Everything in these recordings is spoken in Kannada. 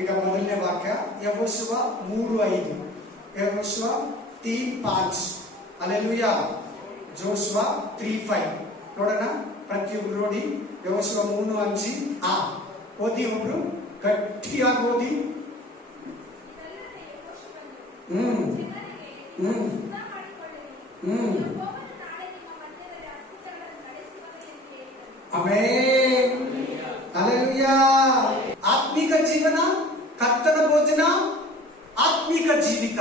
ಈಗ ಮೊದಲನೇ ವಾಕ್ಯ ಯೆಹೋಶುವ 3:5, ಯೆಹೋಶುವ 3:5, ಹಲ್ಲೆಲೂಯಾ. ಜೋಶುವ 3:5 ನೋಡೋಣ. ಪ್ರತಿಯೊಬ್ರು ನೋಡಿ. ಯೆಹೋಶುವ 3:5 ಓದಿ, ಒಬ್ರು ಗಟ್ಟಿಯಾಗಿ ಓದಿ. Amen, hallelujah. ಆತ್ಮಿಕ ಜೀವನ, ಕರ್ತನ ಭೋಜನ, ಆತ್ಮಿಕ ಜೀವಿತ.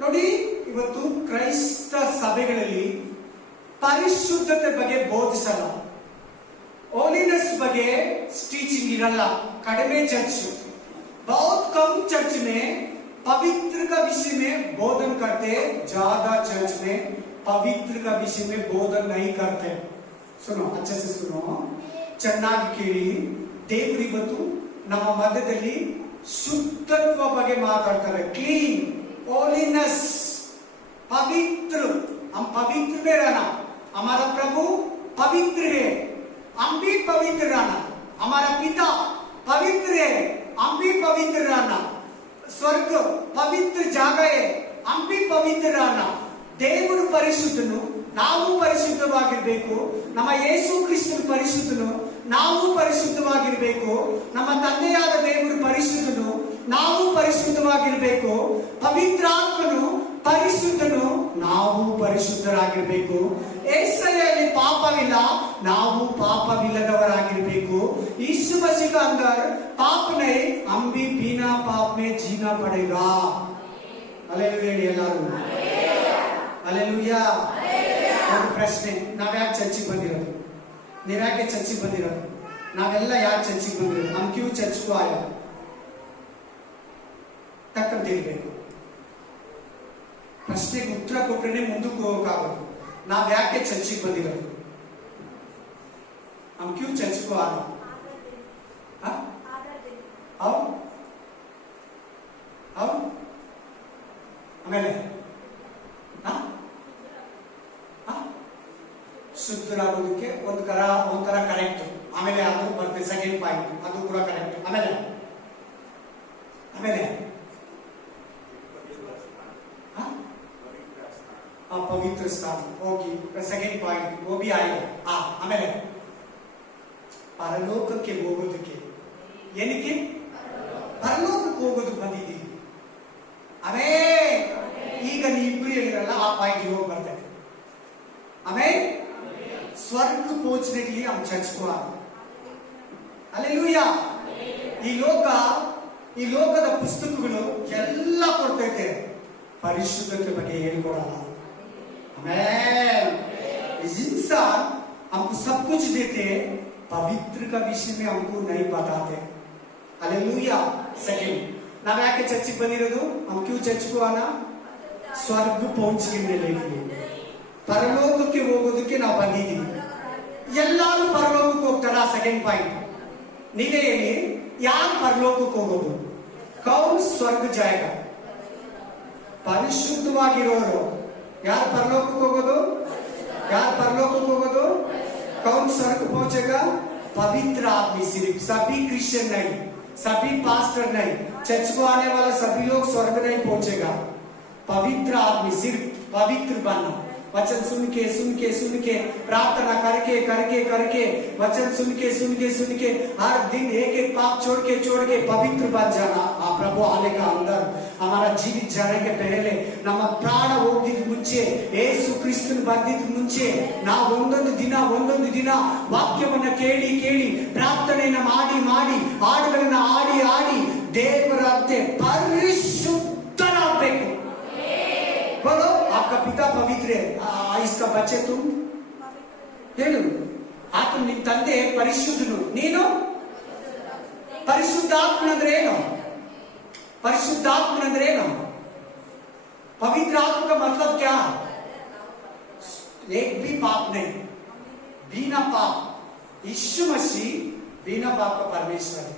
ನೋಡಿ, ಇವತ್ತು ಕ್ರೈಸ್ತ ಸಭೆಗಳಲ್ಲಿ ಪರಿಶುದ್ಧತೆ ಬಗ್ಗೆ ಬೋಧಿಸಲ್ಲ, ಹೋಲಿನೆಸ್ ಬಗ್ಗೆ ಟೀಚಿಂಗ್ ಇರಲ್ಲ. कड़मे चर्च, बहुत कम चर्च में पवित्र का विषय में बोधन करते, ज्यादा चर्च में पवित्र का विषय में बोधन नहीं करते. सुनो, अच्छे से सुनो, ಚೆನ್ನಾಗಿ ಕೇಳಿ. ದೇವರು ಇವತ್ತು ನಮ್ಮ ಮಧ್ಯದಲ್ಲಿ ಶುದ್ಧತ್ವ ಬಗ್ಗೆ ಮಾತಾಡ್ತಾರೆ. ಕ್ಲೀನ್, ಹೋಲಿನೆಸ್, पवित्र. हम पवित्र में रहना, हमारा प्रभु पवित्र है, हम भी पवित्र रहना. हमारा पिता पवित्र है, हम भी पवित्र रहना. स्वर्ग पवित्र जागा है, हम भी पवित्र रहना. ದೇವರು ಪರಿಶುದ್ಧನು, ನಾವು ಪರಿಶುದ್ಧವಾಗಿರಬೇಕು. ನಮ್ಮ ಯೇಸು ಕ್ರಿಸ್ತನು ಪರಿಶುದ್ಧನು, ನಾವು ಪರಿಶುದ್ಧವಾಗಿರಬೇಕು. ನಮ್ಮ ತಂದೆಯಾದ ದೇವರು ಪರಿಶುದ್ಧನು, ನಾವು ಪರಿಶುದ್ಧವಾಗಿರಬೇಕು. ಪವಿತ್ರಾತ್ಮನು ಪರಿಶುದ್ಧನು, ನಾವು ಪರಿಶುದ್ಧರಾಗಿರಬೇಕು. ಏಸಯಲ್ಲಿ ಪಾಪವಿಲ್ಲ, ನಾವು ಪಾಪವಿಲ್ಲದವರಾಗಿರಬೇಕು. यीशु मसीह का अंदर पाप नहीं, हम भी बिना पाप में जीना पड़ेगा. हालेलुया ಎಲ್ಲರೂ, हालेलुया. ಒಂದು ಪ್ರಶ್ನೆ, ನಾವ್ಯಾಕೆ ಚರ್ಚಿಗೆ ಬಂದಿರೋದು? ನೀವ್ಯಾಕೆ ಚರ್ಚಿಗೆ ಬಂದಿರೋದು? ನಾವೆಲ್ಲ ಯಾಕೆ ಚರ್ಚಿಗೆ ಬಂದಿರೋದು? हम क्यों चर्च को आए? ತಕ್ಕಂತ ಇರಬೇಕು. ಪ್ರಶ್ನೆಗೆ ಉತ್ತರ ಕೊಟ್ಟರೆ ಮುಂದಕ್ಕೆ ಹೋಗಕ್ಕಾಗೋದು. ನಾವ್ ಯಾಕೆ ಚರ್ಚಿಗೆ ಬಂದಿರೋದು? हम क्यों चर्च को आए? ಆಮೇಲೆ ಶುದ್ಧರಾಗೋದಕ್ಕೆ ಒಂಥರ ಕರೆಕ್ಟ್. ಆಮೇಲೆ ಅದು ಬರ್ತದೆ ಸೆಕೆಂಡ್ ಪಾಯಿಂಟ್, ಅದು ಕೂಡ ಕರೆಕ್ಟ್. ಆಮೇಲೆ पवित्र स्थान, ओके, सेकेंड पॉइंट वो भी आएगा. ಆಮೇಲೆ ಪರಲೋಕಕ್ಕೆ ಹೋಗೋದಕ್ಕೆ, ಏನಕ್ಕೆ ಪರಲೋಕಕ್ಕೆ ಹೋಗೋದು ಬಂದಿದ್ದೀವಿ. ಆಮೇಲೆ ಈಗ ನೀವಿಬ್ಬರು ಹೇಳಿರಲ್ಲ, ಆ ಪಾಯಿಂಟ್ ಹೋಗಿ ಬರ್ತದೆ. ಆಮೇಲೆ स्वर्ग पहुंचने के लिए हम चर्च को आए. हालेलुया. ಈ ಲೋಕದ ಪುಸ್ತಕಗಳು ಎಲ್ಲ ಕೊಡ್ತೈತೆ, ಪರಿಶುದ್ಧತೆ ಬಗ್ಗೆ ಹೇಳ್ಕೊಡಲ್ಲ. आमेन. इस इंसान हमको सब कुछ देते, पवित्र का विषय में हमको नहीं बताते. हालेलुया. सेकंड, ನಾವು ಯಾಕೆ ಚರ್ಚಿಗೆ ಬಂದಿರೋದು? हम क्यों चर्च को आना? ಸ್ವರ್ಗ ಪਹੁಂಚಿಗೆ ಪರಲೋಕಕ್ಕೆ ಹೋಗೋದಕ್ಕೆ ನಾವು ಬಂದಿದ್ದೀವಿ. ಎಲ್ಲರೂ ಪರಲೋಕಕ್ಕೆ ಹೋಗ್ತಾರಾ? Second point. ನೀವೇ ಹೇಳಿ, ಯಾರು ಪರಲೋಕಕ್ಕೆ ಹೋಗೋದು? ಕೌನ್ ಸ್ವರ್ಗ ಜಾಯಗ? ಪರಿಶುದ್ಧವಾಗಿರೋರು. ಯಾರು ಪರಲೋಕಕ್ಕೆ ಹೋಗೋದು? ಯಾರು ಪರಲೋಕಕ್ಕೆ ಹೋಗೋದು? कौन स्वर्ग पहुंचेगा? पवित्र आदमी सिर्फ. सभी क्रिश्चियन नहीं, सभी पास्टर नहीं, चर्च को आने वाला सभी लोग स्वर्ग नहीं पहुंचेगा. पवित्र आदमी सिर्फ पवित्र बनना, वचन सुन के प्रार्थना करके वचन सुन के हर दिन एक पाप छोड़ के पवित्र बन जाना. प्रभु आने का अंदर हमारा जीवित जाने के पहले, ನಮ್ಮ ಪ್ರಾಣ ಹೋಗಿದ ಮುಂಚೆ, ಯೇಸು ಕ್ರಿಸ್ತನ ಬಂದಿದ ಮುಂಚೆ, ನಾವು ಒಂದೊಂದು ದಿನ ವಾಕ್ಯವನ್ನ ಕೇಳಿ ಪ್ರಾರ್ಥನೆಯನ್ನ ಮಾಡಿ ಹಾಡುಗಳನ್ನ ಆಡಿ ದೇವರಂತೆ ಪರಿಶುದ್ಧರಾಗಬೇಕು. बोलो, आपका पिता पवित्र है, इसका बच्चे तुम ಹೇಳು. ಆತ ನಿನ್ನ ತಂದೆ ಪರಿಶುದ್ಧನು, ನೀನು ಪರಿಶುದ್ಧಾತ್ಮನಂದ್ರೆ ಏನು? ಪರಿಶುದ್ಧಾತ್ಮನಂದ್ರೆ ಏನು? पवित्र आत्मा का मतलब क्या? एक भी पाप नहीं, बिना पाप. यीशु मसीह बिना पाप का परमेश्वर है.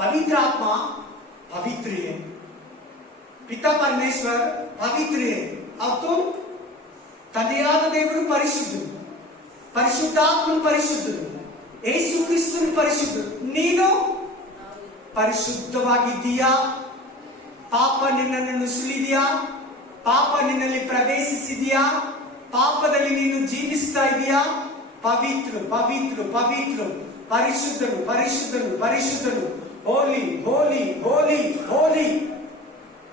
पवित्र आत्मा पवित्र है, पिता परमेश्वर पवित्र है. अब तुम ತಂದೆಯಾದ ದೇವರು ಪರಿಶುದ್ಧರು, ಪರಿಶುದ್ಧಾತ್ಮನು ಪರಿಶುದ್ಧರು, ಯೇಸು ಕ್ರಿಸ್ತನು ಪರಿಶುದ್ಧರು, ನೀನು ಪರಿಶುದ್ಧವಾಗಿದ್ದೀಯಾ? ಪಾಪ ನಿನ್ನನ್ನು ನುಸುಳಿದೆಯಾ? ಪಾಪ ನಿನ್ನಲ್ಲಿ ಪ್ರವೇಶಿಸಿದೆಯಾ? ಪಾಪದಲ್ಲಿ ನೀನು ಜೀವಿಸ್ತಾ ಇದೆಯಾ? ಪವಿತ್ರ ಪವಿತ್ರ ಪವಿತ್ರ, ಪರಿಶುದ್ಧನು ಪರಿಶುದ್ಧನು ಪರಿಶುದ್ಧನು, ಹೋಲಿ ಹೋಲಿ ಹೋಲಿ ಹೋಲಿ.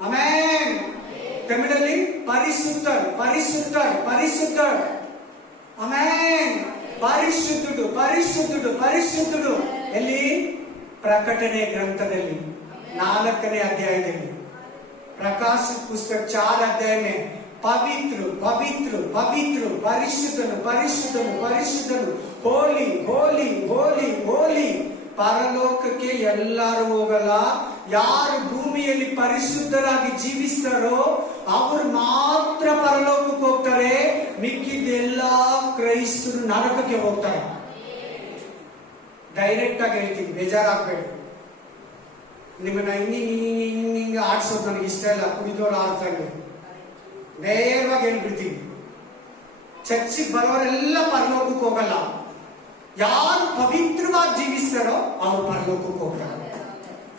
ಆಮೆನ್. ತಮಿಳಲ್ಲಿ ಪರಿಶುದ್ಧರ್ ಪರಿಶುದ್ಧರ್ ಪರಿಶುದ್ಧರ್. ಆಮೆನ್. ಪರಿಶುದ್ಧುಡು ಪರಿಶುದ್ಧುಡು ಪರಿಶುದ್ಧುಡು. ಎಲ್ಲಿ? ಪ್ರಕಟಣೆ ಗ್ರಂಥದಲ್ಲಿ 4ನೇ ಅಧ್ಯಾಯದಲ್ಲಿ, प्रकाश पुस्तक 4 अध्याय में पवित्र पवित्र पवित्र, परिशुद्धनु परिशुद्धनु परिशुद्धनु, होली होली होली होली. ಪರಲೋಕಕ್ಕೆ ಎಲ್ಲರೂ ಹೋಗಲ್ಲ. ಯಾರು ಭೂಮಿಯಲ್ಲಿ ಪರಿಶುದ್ಧರಾಗಿ ಜೀವಿಸ್ತಾರೋ ಅವರು ಮಾತ್ರ ಪರಲೋಕಕ್ಕೆ ಹೋಗ್ತಾರೆ. ಮಿಕ್ಕಿದೆಲ್ಲ ಕ್ರೈಸ್ತರು ನರಕಕ್ಕೆ ಹೋಗ್ತಾರೆ. ಡೈರೆಕ್ಟ್ ಆಗಿ ಹೇಳ್ತೀನಿ, ಬೇಜಾರಾಗಬೇಡಿ. ನಿಮ್ಮನ್ನ ಹಿಂಗೆ ಆಡ್ಸೋದು ನನಗೆ ಇಷ್ಟ ಇಲ್ಲ. ಕುಡಿದೋಳು ಆಡ್ತಾರೆ, ನೇರವಾಗಿ ಹೇಳ್ಬಿಡ್ತೀನಿ. ಚರ್ಚಿಗೆ ಬರೋರೆಲ್ಲ ಪರಲೋಕಕ್ಕೆ ಹೋಗಲ್ಲ. ಯಾರು ಪವಿತ್ರವಾಗಿ ಜೀವಿಸ್ತಾರೋ ಅವ್ರು ಪರಲೋಕಕ್ಕೆ ಹೋಗ್ತಾರೆ.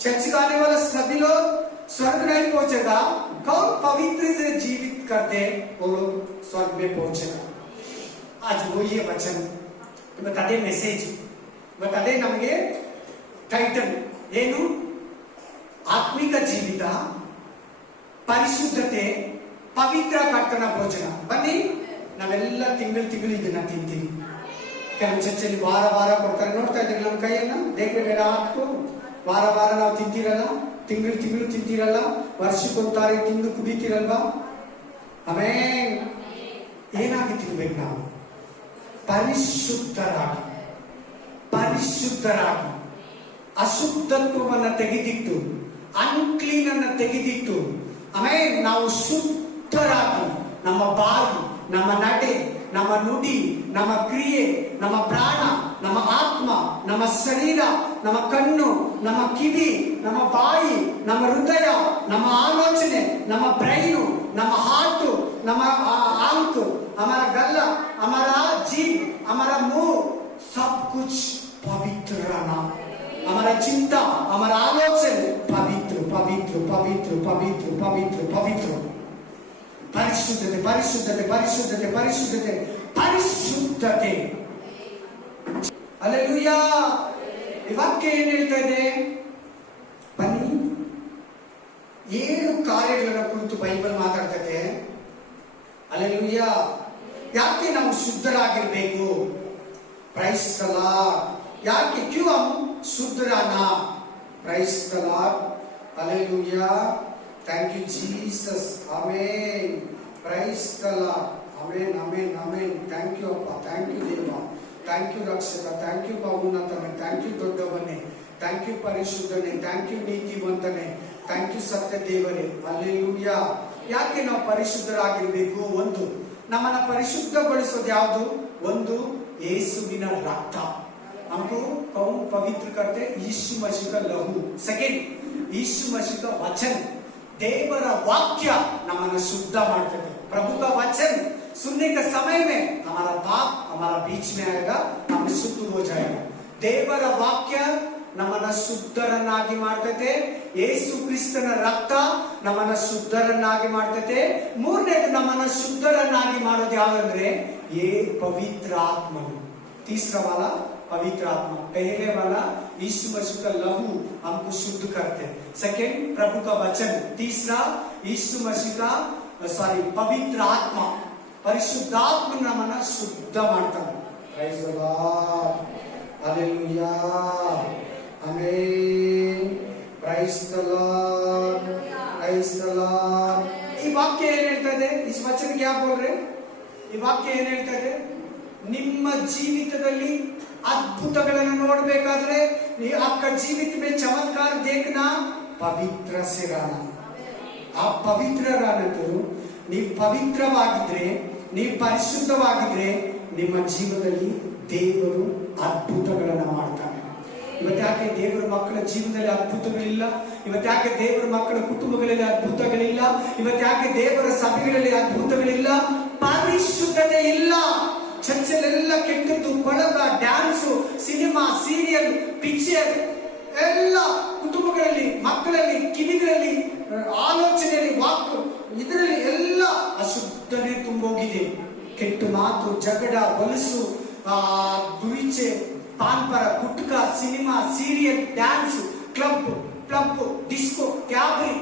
चर्च आने वाला सभी लोग स्वर्ग नहीं पहुंचेगा. कौन पवित्र से जीवित करते वो लोग स्वर्ग में पहुंचेगा. आज वो ये वचन बता दे, मैसेज बता दे नಮಗೆ. ಟೈಟಲ್ ಏನು? ಆತ್ಮಿಕ ಜೀವಿತ, ಪರಿಶುದ್ಧತೆ, ಪವಿತ್ರ ಕರ್ತನ ಭೋಜನ. ಬನ್ನಿ, ನಾವೆಲ್ಲ ತಿಂಗಳು ಇದನ್ನ ತಿಂತೀವಿ. ಕೆಲವು ಚರ್ಚಲ್ಲಿ ವಾರ ವಾರ ಕೊಡ್ತಾರೆ. ನೋಡ್ತಾ ಇದ್ದೀವಿ ನಮ್ಮ ಕೈಯನ್ನ, ದೇವರ ಹಾಕು. ವಾರ ವಾರ ನಾವು ತಿಂತೀರಲ್ಲ, ತಿಂಗಳು ತಿಂತೀರಲ್ಲ, ವರ್ಷಕ್ಕೊಂತಾರೆ ತಿಂದು ಕುಡಿತೀರಲ್ವಾ? ಆಮೇಲೆ ಏನಾಗಿ ತಿನ್ಬೇಕು ನಾವು? ಪರಿಶುದ್ಧರಾಗಿ ಪರಿಶುದ್ಧರಾಗಿ, ಅಶುದ್ಧತ್ವವನ್ನು ತೆಗೆದಿಟ್ಟು, ಅನ್ಕ್ಲೀನ್ ಅನ್ನು ತೆಗೆದಿಟ್ಟು, ಆಮೇಲೆ ನಾವು ಶುದ್ಧರಾಗಿ ನಮ್ಮ ಬಾಯಿ, ನಮ್ಮ ನಡೆ, ನಮ್ಮ ನುಡಿ, ನಮ್ಮ ಕ್ರಿಯೆ, ನಮ್ಮ ಪ್ರಾಣ, ನಮ್ಮ ಆತ್ಮ, ನಮ್ಮ ಶರೀರ, ನಮ್ಮ ಕಣ್ಣು, ನಮ್ಮ ಕಿವಿ, ನಮ್ಮ ಬಾಯಿ, ನಮ್ಮ ಹೃದಯ, ನಮ್ಮ ಆಲೋಚನೆ, ನಮ್ಮ ಬ್ರೈನು, ನಮ್ಮ ಹಾರ್ಟು, ನಮ್ಮ ಆಂಕ್, हमारा गला, हमारा जीव, हमारा मुंह, सब कुछ पवित्र रहना. हमारा चिंता, हमारा आलोचन पवित्र पवित्र पवित्र पवित्र पवित्र पवित्र. ಪರಿಶುದ್ಧತೆ ಪರಿಶುದ್ಧತೆ ಪರಿಶುದ್ಧತೆ ಪರಿಶುದ್ಧತೆ ಪರಿಶುದ್ಧತೆ. ಹಲ್ಲೆಲೂಯಾ. ಈ ವಾಕ್ಯ ಏನ್ ಹೇಳ್ತಾ ಇದೆ? ಬನ್ನಿ, 7 ಕಾರ್ಯಗಳ ಕುರಿತು ಬೈಬಲ್ ಮಾತಾಡ್ತದೆ. ಹಲ್ಲೆಲೂಯಾ. ಯಾಕೆ ನಾವು ಶುದ್ಧರಾಗಿರ್ಬೇಕು? Praise the lord. ಯಾಕೆ? ಕ್ಯೂ ಹಮ್ ಶುದ್ಧ रहना. Praise the lord. Hallelujah. Thank you Jesus. Amen. Praise the Lord. Amen. Amen. Amen. Thank you Appa. Thank you Deva. Thank you Rakshaka. Thank you Pavunatane. Thank you Doddavane. Thank you Parishuddhane. Thank you Neetivantane. Thank you Satya Devare. Hallelujah. ಯಾಕೆ ನಾವು ಪರಿಶುದ್ಧರಾಗಿರ್ಬೇಕು? ಒಂದು, ನಮ್ಮನ್ನ ಪರಿಶುದ್ಧಗೊಳಿಸೋದು ಯಾವುದು? ಒಂದು, ಯೇಸುವಿನ ರಕ್ತ. हमको कौन पवित्र करते? यीशु मसीह का लहू. सेकेंड, यीशु मसीह का वचन, देवर वाक्य नमन शुद्ध ಮಾಡ್ತದೆ. प्रभु का वचन सुनने के समय में हमारा पाप हमारा बीच में आएगा, हम शुद्ध हो जाएगा. देवर वाक्य ನಮ್ಮನ್ನ ಶುದ್ಧರನ್ನಾಗಿ ಮಾಡ್ತದೆ. ಯೇಸು ಕ್ರಿಸ್ತನ ರಕ್ತ ನಮ್ಮನ್ನ ಶುದ್ಧರನ್ನಾಗಿ ಮಾಡ್ತದೆ. ಮೂರನೇದು, ನಮ್ಮನ್ನ ಶುದ್ಧರನ್ನಾಗಿ ಮಾಡೋದು ಯಾವಂದ್ರೆ ये पवित्र आत्मा. तीसरा वाला पवित्र आत्मा. पहले वाला यीशु मसीह का लहू हमको शुद्ध करते. सेकेंड, प्रभु का वचन. तीसरा, यीशु मसीह का पवित्र आत्मा, परिशुद्धात्म नमन शुद्ध ಮಾಡ್ತಾನೆ. Praise the lord. Hallelujah. Amen. Praise the Lord. Praise the Lord. ಈ ವಾಕ್ಯ ಏನ್ ಹೇಳ್ತದೆ? इस वचन क्या बोल रहे? ಈ ವಾಕ್ಯ ಏನ್ ಹೇಳ್ತದೆ? ನಿಮ್ಮ ಜೀವಿತದಲ್ಲಿ ಅದ್ಭುತಗಳನ್ನು ನೋಡಬೇಕಾದ್ರೆ आपका जीवित में चमत्कार देखना, पवित्र से रहना. आप पवित्र रहना. ನೀವು ಪವಿತ್ರವಾಗಿದ್ರೆ, ನೀವು ಪರಿಶುದ್ಧವಾಗಿದ್ರೆ ನಿಮ್ಮ ಜೀವನದಲ್ಲಿ ದೇವರು ಅದ್ಭುತಗಳನ್ನು ಮಾಡ್ತಾನೆ. ಇವತ್ತಾಕೆ ದೇವರ ಮಕ್ಕಳ ಜೀವನದಲ್ಲಿ ಅದ್ಭುತಗಳಿಲ್ಲ? ಇವತ್ತಾಕೆ ದೇವರ ಮಕ್ಕಳ ಕುಟುಂಬಗಳಲ್ಲಿ ಅದ್ಭುತಗಳಿಲ್ಲ? ಇವತ್ತಾಕೆ ದೇವರ ಸಭೆಗಳಲ್ಲಿ ಅದ್ಭುತಗಳಿಲ್ಲ? ಪರಿಶುದ್ಧತೆ ಇಲ್ಲ. ಚರ್ಚಲೆಲ್ಲ ಕೆಟ್ಟದ್ದು, ಕೊಳಗ, ಡ್ಯಾನ್ಸು, ಸಿನಿಮಾ, ಸೀರಿಯಲ್, ಪಿಕ್ಚರ್, ಎಲ್ಲ ಕುಟುಂಬಗಳಲ್ಲಿ, ಮಕ್ಕಳಲ್ಲಿ, ಕಿವಿಗಳಲ್ಲಿ, ಆಲೋಚನೆಯಲ್ಲಿ, ವಾಕ್ ಇದರಲ್ಲಿ ಎಲ್ಲ ಅಶುದ್ಧನೆ ತುಂಬೋಗಿದೆ. ಕೆಟ್ಟ ಮಾತು, ಜಗಳ, ಹೊಲಸು, ದುರಿಚೆ, ಪಾನ್ಪರ, gutkha, cinema, serial, dance, club, disco, cabaret,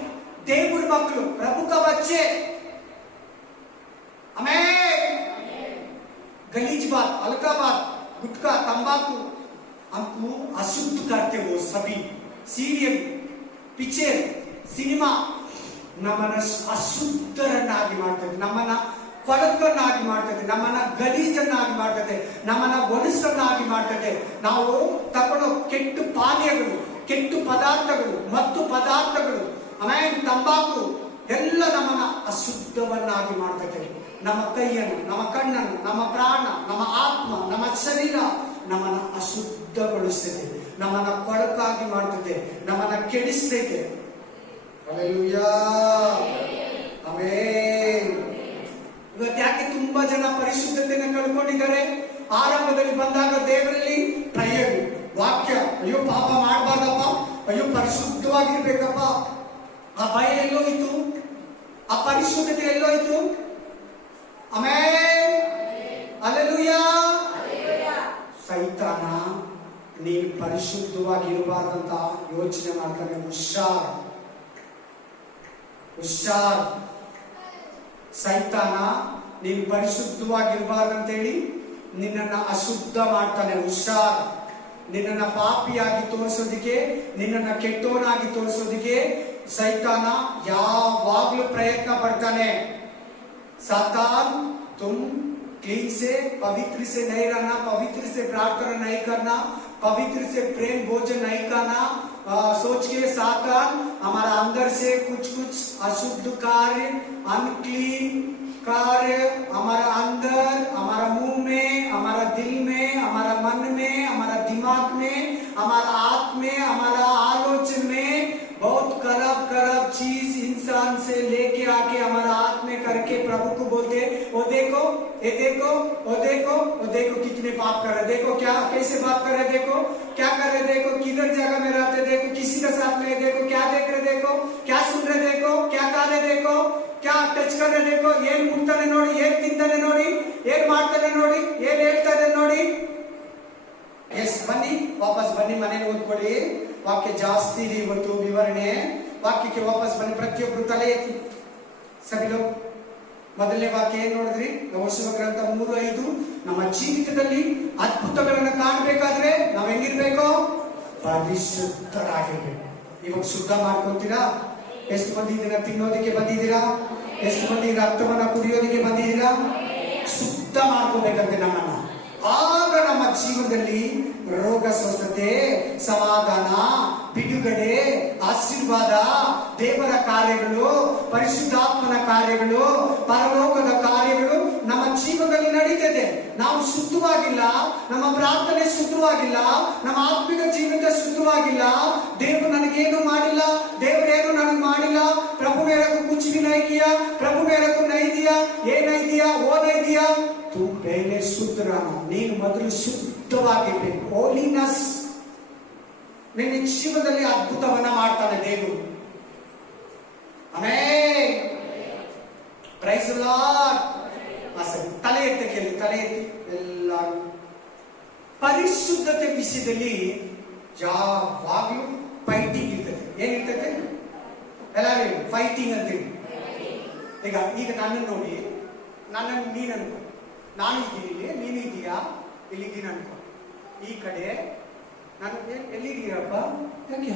ದೇವ್ರ ಮಕ್ಕಳು, ಪ್ರಭು का बच्चे, गलीज बात, हल्का बात, गुटखा, तंबाकू हमको अशुद्ध करते वो सभी. सीरियल, पिक्चर, ಸಿನಿಮಾ ನಮ್ಮನ್ನ ಅಶುದ್ಧರನ್ನಾಗಿ ಮಾಡ್ತದೆ, ನಮ್ಮನ್ನ ಕೊಳಕನ್ನಾಗಿ ಮಾಡ್ತದೆ, ನಮ್ಮನ್ನ ಗಲೀಜನ್ನಾಗಿ ಮಾಡ್ತದೆ, ನಮ್ಮನ್ನ ಒಣಸನ್ನಾಗಿ ಮಾಡ್ತದೆ. ನಾವು ತಗೊಳ್ಳೋ ಕೆಟ್ಟ ಪಾನೀಯಗಳು, ಕೆಟ್ಟ ಪದಾರ್ಥಗಳು, ಮತ್ತು ಪದಾರ್ಥಗಳು, ಆಮೇಲೆ ತಂಬಾಕು ಎಲ್ಲ ನಮ್ಮನ್ನ ಅಶುದ್ಧವನ್ನಾಗಿ ಮಾಡ್ತದೆ. ನಮ್ಮ ಕೈಯನ್ನು, ನಮ್ಮ ಕಣ್ಣನ್ನು, ನಮ್ಮ ಪ್ರಾಣ, ನಮ್ಮ ಆತ್ಮ, ನಮ್ಮ ಶರೀರ ನಮ್ಮನ್ನ ಅಶುದ್ಧಗೊಳಿಸ್ತದೆ, ನಮ್ಮನ್ನ ಕೊಳಕಾಗಿ ಮಾಡ್ತದೆ, ನಮ್ಮನ್ನ ಕೆಡಿಸ್ತದೆ. Hallelujah, amen. ಇವತ್ತು ಯಾಕೆ ತುಂಬಾ ಜನ ಪರಿಶುದ್ಧತೆಯನ್ನು ಕಳ್ಕೊಂಡಿದ್ದಾರೆ? ಆರಂಭದಲ್ಲಿ ಬಂದಾಗ ದೇವರಲ್ಲಿ ಪ್ರೇಯರ್, ವಾಕ್ಯ, ಅಯ್ಯೋ ಪಾಪ ಮಾಡಬಾರ್ದಪ್ಪ, ಅಯ್ಯೋ ಪರಿಶುದ್ಧವಾಗಿರ್ಬೇಕಪ್ಪ. ಆ ಭಯ ಎಲ್ಲೋಯ್ತು? ಆ ಪರಿಶುದ್ಧತೆ ಎಲ್ಲೋಯ್ತು? Amen, hallelujah. ಸೈತಾನ ನೀನು ಪರಿಶುದ್ಧವಾಗಿರಬಾರ್ದಂತ ಯೋಚನೆ ಮಾಡ್ತಾನೆ. ಹುಷಾರ್. ಸೈತಾನ ನೀನು ಪರಿಶುದ್ಧವಾಗಿರಬಾರ್ದಂತೇಳಿ ನಿನ್ನನ್ನ ಅಶುದ್ಧ ಮಾಡ್ತಾನೆ. ಹುಷಾರ್. ನಿನ್ನನ್ನ ಪಾಪಿಯಾಗಿ ತೋರಿಸೋದಿಕ್ಕೆ, ನಿನ್ನನ್ನ ಕೆಟ್ಟೋನಾಗಿ ತೋರಿಸೋದಿಕ್ಕೆ ಸೈತಾನ ಯಾವಾಗ್ಲೂ ಪ್ರಯತ್ನ ಪಡ್ತಾನೆ. सातान तुम क्लीन से, पवित्र से नहीं रहना, पवित्र से प्रार्थना नहीं करना, पवित्र से प्रेम भोजन नहीं करना, सोच के सातान हमारा अंदर से कुछ अशुद्ध कार्य, अनक्लीन कार्य हमारा अंदर, हमारा मुंह में, हमारा दिल में, हमारा मन में, हमारा दिमाग में, हमारा आत्मा में, हमारा आलोचन में बहुत खराब चीज इंसान से लेके आके हमारा हाथ में करके प्रभु को बोलते, वो देखो, ये देखो, वो देखो, वो देखो कितने पाप कर रहे, देखो क्या कैसे बात कर रहे, देखो क्या कर रहे, देखो किधर जगह में रहते, देखो किसी के साथ में, देखो क्या देख रहे, देखो क्या सुन रहे, देखो क्या कर रहे, देखो क्या ಟಚ್ कर रहे, देखो ಏನ್ ಮುಟ್ತಾನೆ ನೋಡಿ, ಏನ್ ತಿಂತಾನೆ ನೋಡಿ, ಏನ್ ಮಾಡ್ತಾನೆ ನೋಡಿ, ಏನ್ ಹೇಳ್ತಾನೆ ನೋಡಿ. ಎಸ್, ಬನ್ನಿ ವಾಪಸ್ ಬನ್ನಿ, ಮನೇಲಿ ಓದ್ಕೊಳ್ಳಿ. ವಾಕ್ಯ ಜಾಸ್ತಿ ಇದೆ ಇವತ್ತು, ವಿವರಣೆ. ವಾಕ್ಯಕ್ಕೆ ವಾಪಸ್ ಬನ್ನಿ, ಪ್ರತಿಯೊಬ್ರು ತಲೆ ಎತ್ತಿ. ಸಬಿಲೋ ಮೊದಲನೇ ವಾಕ್ಯ ಏನ್ ನೋಡಿದ್ರಿ? ಯೆಹೋಶುವ ಗ್ರಂಥ 3:5. ನಮ್ಮ ಜೀವಿತದಲ್ಲಿ ಅದ್ಭುತಗಳನ್ನ ಕಾಣಬೇಕಾದ್ರೆ ನಾವ್ ಹೆಂಗಿರ್ಬೇಕು? ಪರಿಶುದ್ಧರಾಗಿರ್ಬೇಕು. ಇವಾಗ ಶುದ್ಧ ಮಾಡ್ಕೊಂತೀರಾ? ಎಷ್ಟು ಮಂದಿ ಇದನ್ನ ತಿನ್ನೋದಕ್ಕೆ ಬಂದಿದ್ದೀರಾ? ಎಷ್ಟು ಮಂದಿ ರಕ್ತವನ್ನ ಕುಡಿಯೋದಕ್ಕೆ ಬಂದಿದ್ದೀರಾ? ಶುದ್ಧ ಮಾಡ್ಕೋಬೇಕಂತೆ ನಮ್ಮನ್ನ. ಆಗ ನಮ್ಮ ಜೀವನದಲ್ಲಿ ರೋಗ ಸ್ವಸ್ಥತೆ, ಸಮಾಧಾನ, ಬಿಡುಗಡೆ, ಆಶೀರ್ವಾದ, ದೇವರ ಕಾರ್ಯಗಳು, ಪರಿಶುದ್ಧಾತ್ಮನ ಕಾರ್ಯಗಳು, ಪರಲೋಕದ ಕಾರ್ಯಗಳು ನಮ್ಮ ಜೀವನದಲ್ಲಿ ನಡೀತದೆ. ನಾವು ಶುದ್ಧವಾಗಿಲ್ಲ, ನಮ್ಮ ಪ್ರಾರ್ಥನೆ ಶುದ್ಧವಾಗಿಲ್ಲ, ನಮ್ಮ ಆತ್ಮಿಕ ಜೀವಿತ ಶುದ್ಧವಾಗಿಲ್ಲ. ದೇವರು ನನಗೇನು ಮಾಡಿಲ್ಲ, ದೇವರೇನು ನನಗೆ ಮಾಡಿಲ್ಲ. ಪ್ರಭು ಮೇರಕು ಕುछ भी नहीं किया, ಪ್ರಭು ಮೇರಕು नहीं दिया, ये नहीं दिया, वो नहीं दिया. तू पहले शुद्ध रहना. ನೀನು ಮೊದಲು ಶುದ್ಧವಾಗಿರ್ಬೇಕು. ಹೋಲಿನೆಸ್. ನಿನ್ನ ಜೀವನದಲ್ಲಿ ಅದ್ಭುತವನ್ನ ಮಾಡ್ತಾನೆ ದೇವರು. Amen, praise the Lord. ತಲೆ ಎತ್ತಿ ಕೇಳಿ, ತಲೆ ಎತ್ತಿ ಎಲ್ಲರೂ. ಪರಿಶುದ್ಧತೆ ವಿಷಯದಲ್ಲಿ ಯಾವಾಗ್ಲೂ ಫೈಟಿಂಗ್ ಇರ್ತದೆ. ಏನಿರ್ತದೆ? ಎಲ್ಲರೂ ಫೈಟಿಂಗ್ ಅಂತೇಳಿ. ಈಗ ನನ್ನನ್ನು ನೋಡಿ, ನನ್ನನ್ನು ನೀನು ಅನ್ಕೋ, ನಾನು ಇದ್ದೀನಿ, ನೀನು ಇದೀಯಾ, ಇಲ್ಲಿದ್ದೀನಿ ಅನ್ಕೋ. ಈ ಕಡೆ ನಾನು ಎಲ್ಲಿದ್ದೀರಪ್ಪ? ಯಾಕೆ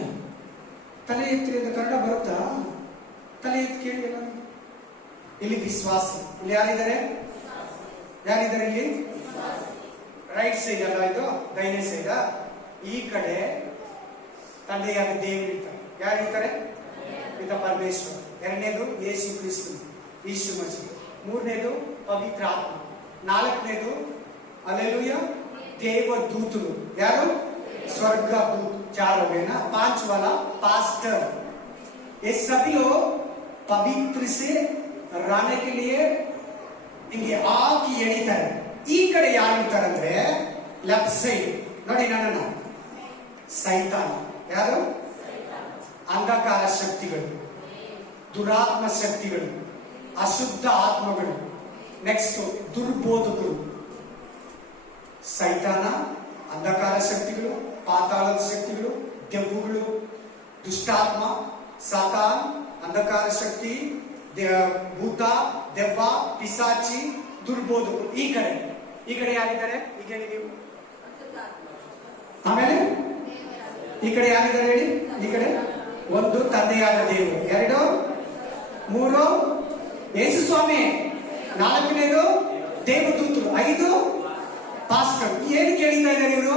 ತಲೆ ಎತ್ತಿ ಅಂತ ಕನ್ನಡ ಬರುತ್ತಾ? ತಲೆ ಎತ್ತಿ ಕೇಳಿ. ಇಲ್ಲಿ ವಿಶ್ವಾಸ. ಇಲ್ಲಿ ಯಾರಿದ್ದಾರೆ? ಯಾರಿದ್ದಾರೆ ಇಲ್ಲಿ? ರೈಟ್ ಸೈಡ್ ಅಲ್ಲ ಇದು, ದೈನೇ ಸೈಡ್. ಈ ಕಡೆ ತಂದೆಯಾದ ದೇವರಿರ್ತಾರೆ. ಯಾರಿರ್ತಾರೆ? ಪಿತ ಪರಮೇಶ್ವರ. ಎರಡನೇದು ಯೇಸು ಕ್ರಿಸ್ತ, ಯೇಸು ಮಸೀಹ. ಮೂರನೇದು ಪವಿತ್ರ ಆತ್ಮ. ನಾಲ್ಕನೇದು ಹಲ್ಲೆಲೂಯಾ ದೇವದೂತರು. ಯಾರು? स्वर्ग दूत. 4 हो गए ना. 5 वाला पास्टर. ये सभी लोग पवित्र से रहने के लिए ಹಿಂಗೆ ಆಗಿ ಎಳಿತಾರೆ. ಈ ಕಡೆ ಯಾರು ಇರ್ತಾರೆ ಅಂದ್ರೆ ಲೆಫ್ಟ್ ಸೈಡ್ ನೋಡಿ, ನನ್ನನ್ನ ಸೈತಾನ ಯಾರು? ಅಂಧಕಾರ ಶಕ್ತಿಗಳು, ದುರಾತ್ಮ ಶಕ್ತಿಗಳು, ಅಶುದ್ಧ ಆತ್ಮಗಳು, ನೆಕ್ಸ್ಟ್ ದುರ್ಬೋಧಕರು. ಸೈತಾನ, ಅಂಧಕಾರ ಶಕ್ತಿಗಳು, ಪಾತಾಳದ ಶಕ್ತಿಗಳು, ದೆವ್ವಗಳು, ದುಷ್ಟಾತ್ಮ, ಸಾತಾನ್, ಅಂಧಕಾರ ಶಕ್ತಿ, ಭೂತ, ದೆವ್ವ, ಪಿಸಾಚಿ, ದುರ್ಬೋಧಕರು. ಈ ಕಡೆ ಯಾರಿದ್ದಾರೆ ಈಗ ಹೇಳಿ ನೀವು? ಆಮೇಲೆ ಈ ಕಡೆ ಯಾರಿದ್ದಾರೆ ಹೇಳಿ? ಈ ಕಡೆ ಒಂದು ತಂದೆಯಾದ ದೇವರು, ಎರಡು, ಮೂರು ಯೇಸು ಸ್ವಾಮಿ, ನಾಲ್ಕನೇದು ದೇವದೂತರು, ಐದು ಪಾಸ್ಟರ್. ಏನು ಕೇಳಿತಾ ಇದ್ದಾರೆ ಇವರು?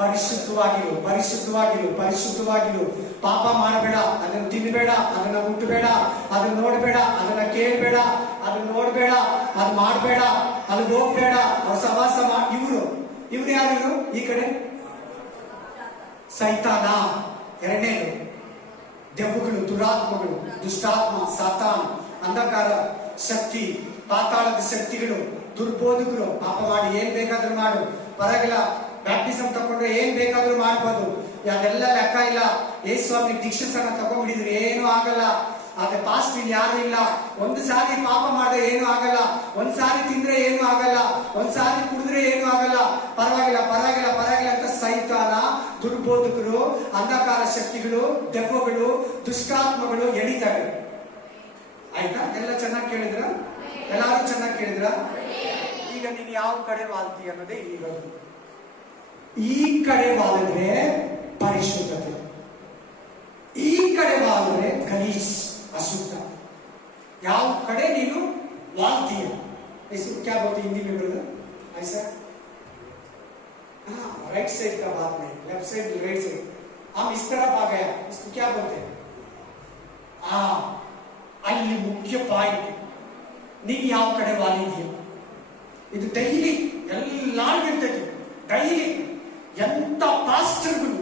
ಪರಿಶುದ್ಧವಾಗಿರು, ಪರಿಶುದ್ಧವಾಗಿರು, ಪರಿಶುದ್ಧವಾಗಿರು. ಪಾಪ ಮಾಡಬೇಡ, ಅದನ್ನ ತಿನ್ನಬೇಡ, ಅದನ್ನ ಮುಟ್ಟಬೇಡ, ಅದನ್ನ ನೋಡಬೇಡ, ಅದನ್ನ ಕೇಳಬೇಡ, ಅದನ್ನ ನೋಡಬೇಡ, ಅದು ಮಾಡಬೇಡ, ಅಲ್ಲಿ ಹೋಗ್ಬೇಡ, ಅವ್ರ ಸವಾಸ ಇವ್ರು ಯಾರು? ಇವರು ಈ ಕಡೆ ಸೈತಾನ, ಎರಡನೇದು ದೆವ್ವಗಳು, ದುರಾತ್ಮಗಳು, ದುಷ್ಟಾತ್ಮ, ಸಾತಾನ್, ಅಂಧಕಾರ ಶಕ್ತಿ, ಪಾತಾಳದ ಶಕ್ತಿಗಳು, ದುರ್ಬೋಧಕರು. ಪಾಪ ಮಾಡಿ ಏನ್ ಬೇಕಾದ್ರೂ ಮಾಡು, ಪರವಾಗಿಲ್ಲ, ಬ್ಯಾಪ್ಟಿಸಮ್ ತಗೊಂಡ್ರೆ ಏನ್ ಬೇಕಾದ್ರೂ ಮಾಡ್ಬೋದು, ಅದೆಲ್ಲ ಲೆಕ್ಕ ಇಲ್ಲ. ಯೇಸು ಸ್ವಾಮಿ ದೀಕ್ಷಾಸನ ತಗೊಂಡ್ಬಿಡಿದ್ರೆ ಏನು ಆಗಲ್ಲ. ಆದ್ರೆ ಪಾಸ್ಟ್ ಇಲ್ಲಿ ಯಾರು ಇಲ್ಲ. ಒಂದು ಸಾರಿ ಪಾಪ ಮಾಡಿದ್ರೆ ಏನು ಆಗಲ್ಲ, ಒಂದ್ ಸಾರಿ ತಿಂದ್ರೆ ಏನು ಆಗಲ್ಲ, ಒಂದ್ ಸಾರಿ ಕುಡಿದ್ರೆ ಏನು ಆಗಲ್ಲ, ಪರವಾಗಿಲ್ಲ ಪರವಾಗಿಲ್ಲ ಪರವಾಗಿಲ್ಲ ಅಂತ ಸೈತಾನ, ದುರ್ಬೋಧಕರು, ಅಂಧಕಾರ ಶಕ್ತಿಗಳು, ದೆವ್ವಗಳು, ದುಷ್ಟಾತ್ಮಗಳು ಎಳಿತಾರೆ. ಆಯ್ತಾ? ಎಲ್ಲ ಚೆನ್ನಾಗಿ ಕೇಳಿದ್ರ? ಎಲ್ಲಾರು ಚೆನ್ನಾಗಿ ಕೇಳಿದ್ರ? ಈಗ ನೀನು ಯಾವ ಕಡೆ ವಾಲ್ತಿ ಅನ್ನೋದೇ ಈಗ. ಈ ಕಡೆ ವಾಲಿದ್ರೆ ಪರಿಶುದ್ಧತೆ, ಈ ಕಡೆ ವಾಲಿದ್ರೆ ಗಲೀಜ್, ಅಶುದ್ಧ. ಯಾವ ಕಡೆ ನೀನು वालती है, इसको क्या बोलते हैं हिंदी में ब्रदर? ऐसा हाँ, राइट साइड का बात नहीं, लेफ्ट साइड राइट साइड, हम इस तरफ आ गया, इसको क्या बोलते हैं? हाँ, ಅಲ್ಲಿ ಮುಖ್ಯ ಪಾಯಿಂಟ್, ನೀವು ಯಾವ ಕಡೆ ವಾಲಿದೆಯಾ ಇದು ಡೈಲಿ ಎಲ್ಲಾರ್ಗು ಇರ್ತೈತಿ. ಡೈಲಿ ಎಂತ ಪಾಸ್ಟರ್ಗಳು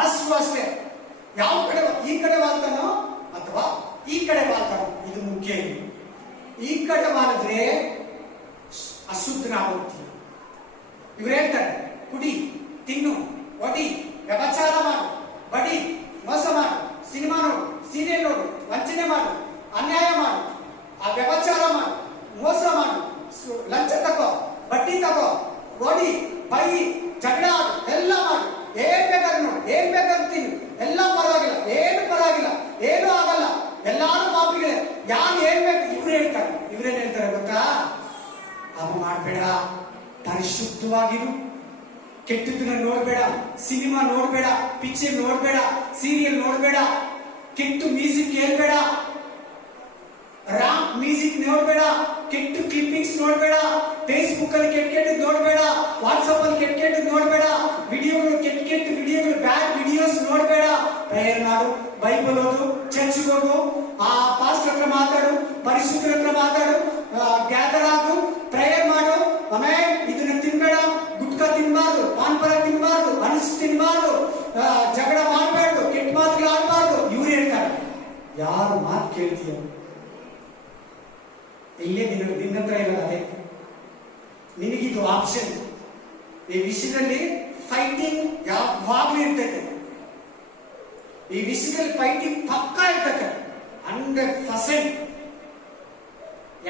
ಅಷ್ಟೇ ಯಾವ ಕಡೆ, ಈ ಕಡೆ ವಾಲ್ತಾನೋ ಅಥವಾ ಈ ಕಡೆ ವಾಲ್ತಾನೋ, ಇದು ಮುಖ್ಯ. ಈ ಕಡೆ ವಾಲಿದ್ರೆ ಅಶುದ್ಧನಾಗುತ್ತೆ. ಇವ್ರು ಹೇಳ್ತಾರೆ ಕುಡಿ, ತಿನ್ನು, ಒಡಿ, ವ್ಯಭಚಾರ ಮಾಡು, ಬಡಿ, ಮೋಸ ಮಾಡು, ಸಿನಿಮಾ ನೋಡು, ಸೀರಿಯಲ್ ನೋಡು, ವಂಚನೆ ಮಾಡು, ಅನ್ಯಾಯ ಮಾಡು, ಆ ವ್ಯಭಚಾರ ಮಾಡು, ಮೋಸ ಮಾಡು, ಲಂಚ ತಗೋ, ಬಡ್ಡಿ ತಗೋ, ಒಡಿ, ಬೈ, ಜಗಳ ಆಡು, ಎಲ್ಲ ಮಾಡು, ಏನ್ ಬೇಕಾದ್ರೆ ನೋಡು, ಏನ್ ಬೇಕಾದ್ರೆ ತಿನ್ನು, ಎಲ್ಲ ಪರವಾಗಿಲ್ಲ, ಏನು ಪರವಾಗಿಲ್ಲ, ಏನು ಆಗಲ್ಲ, ಎಲ್ಲಾರು ಪಾಪಿಗಳೇ, ಯಾರು ಏನ್ ಬೇಕು ಇವ್ರು ಹೇಳ್ತಾರೆ. ಇವ್ರೇನ್ ಹೇಳ್ತಾರೆ ಗೊತ್ತಾ? ಪಾಪ ಮಾಡ್ಬೇಡ, ಪರಿಶುದ್ಧವಾಗಿರು, ಕೆಟ್ಟದನ್ನ ನೋಡ್ಬೇಡ, ಸಿನಿಮಾ ನೋಡ್ಬೇಡ, ಪಿಕ್ಚರ್ ನೋಡ್ಬೇಡ, ಸೀರಿಯಲ್ ನೋಡ್ಬೇಡ, ಕೆಟ್ಟ ಮ್ಯೂಸಿಕ್ ಕೇಳ್ಬೇಡ, ರಾಮ್ ಮ್ಯೂಸಿಕ್ ನೋಡ್ಬೇಡ, ಕೆಟ್ಟ ಕ್ಲಿಪ್ಪಿಂಗ್ಸ್ ನೋಡ್ಬೇಡ, ಫೇಸ್ಬುಕ್ ಅಲ್ಲಿ ಕೆಟ್ಟ ನೋಡ್ಬೇಡ, ವಾಟ್ಸ್ಆಪ್ ಅಲ್ಲಿ ಕೆಟ್ಟ ನೋಡ್ಬೇಡ, ವಿಡಿಯೋಗಳು ಕೆಟ್ಟ ವಿಡಿಯೋಗಳು, ಬ್ಯಾಡ್ ವಿಡಿಯೋಸ್ ನೋಡ್ಬೇಡ. ಪ್ರೇಯರ್ ಮಾಡು, ಬೈಬಲ್ ಓದು, ಚರ್ಚ್ಗೆ ಹೋಗು, ಆ ಪಾಸ್ಟರ್ ಹತ್ರ ಮಾತಾಡು, ಪರಿಶುದ್ಧರ ಹತ್ರ ಮಾತಾಡು, ಗ್ಯಾದರ್ ಆಗು, ಪ್ರೇಯರ್ ಮಾಡು. ಆಮೇಲೆ ಇದನ್ನ ತಿನ್ಬೇಡ, ಗುಟ್ಕಾ ತಿನ್ಬಾರ್ದು, ಪಾನ್ಪರ ತಿನ್ಬಾರ್ದು, ಅನಿಸ್ ತಿನ್ಬಾರ್ದು, ಜಗಳ ಮಾಡಬಾರ್ದು, ಕೆಟ್ಟ ಮಾತುಗಳು ಆಡಬಾರ್ದು. ಇವ್ರು ಹೇಳ್ತಾರೆ. ಯಾರು ಮಾತು ಕೇಳ್ತೀಯ? ಇಲ್ಲೇ ನಿನ್ನ ಹತ್ರ ಇರೋದು ಅದೇ. ನಿನಗಿದು ಆಪ್ಷನ್. ಈ ವಿಷಯದಲ್ಲಿ ಫೈಟಿಂಗ್ ಯಾವಾಗ್ಲೂ ಇರ್ತೈತೆ. ಈ ವಿಷಯದಲ್ಲಿ ಫೈಟಿಂಗ್ ಪಕ್ಕಾ ಇರ್ತೈತೆ 100%.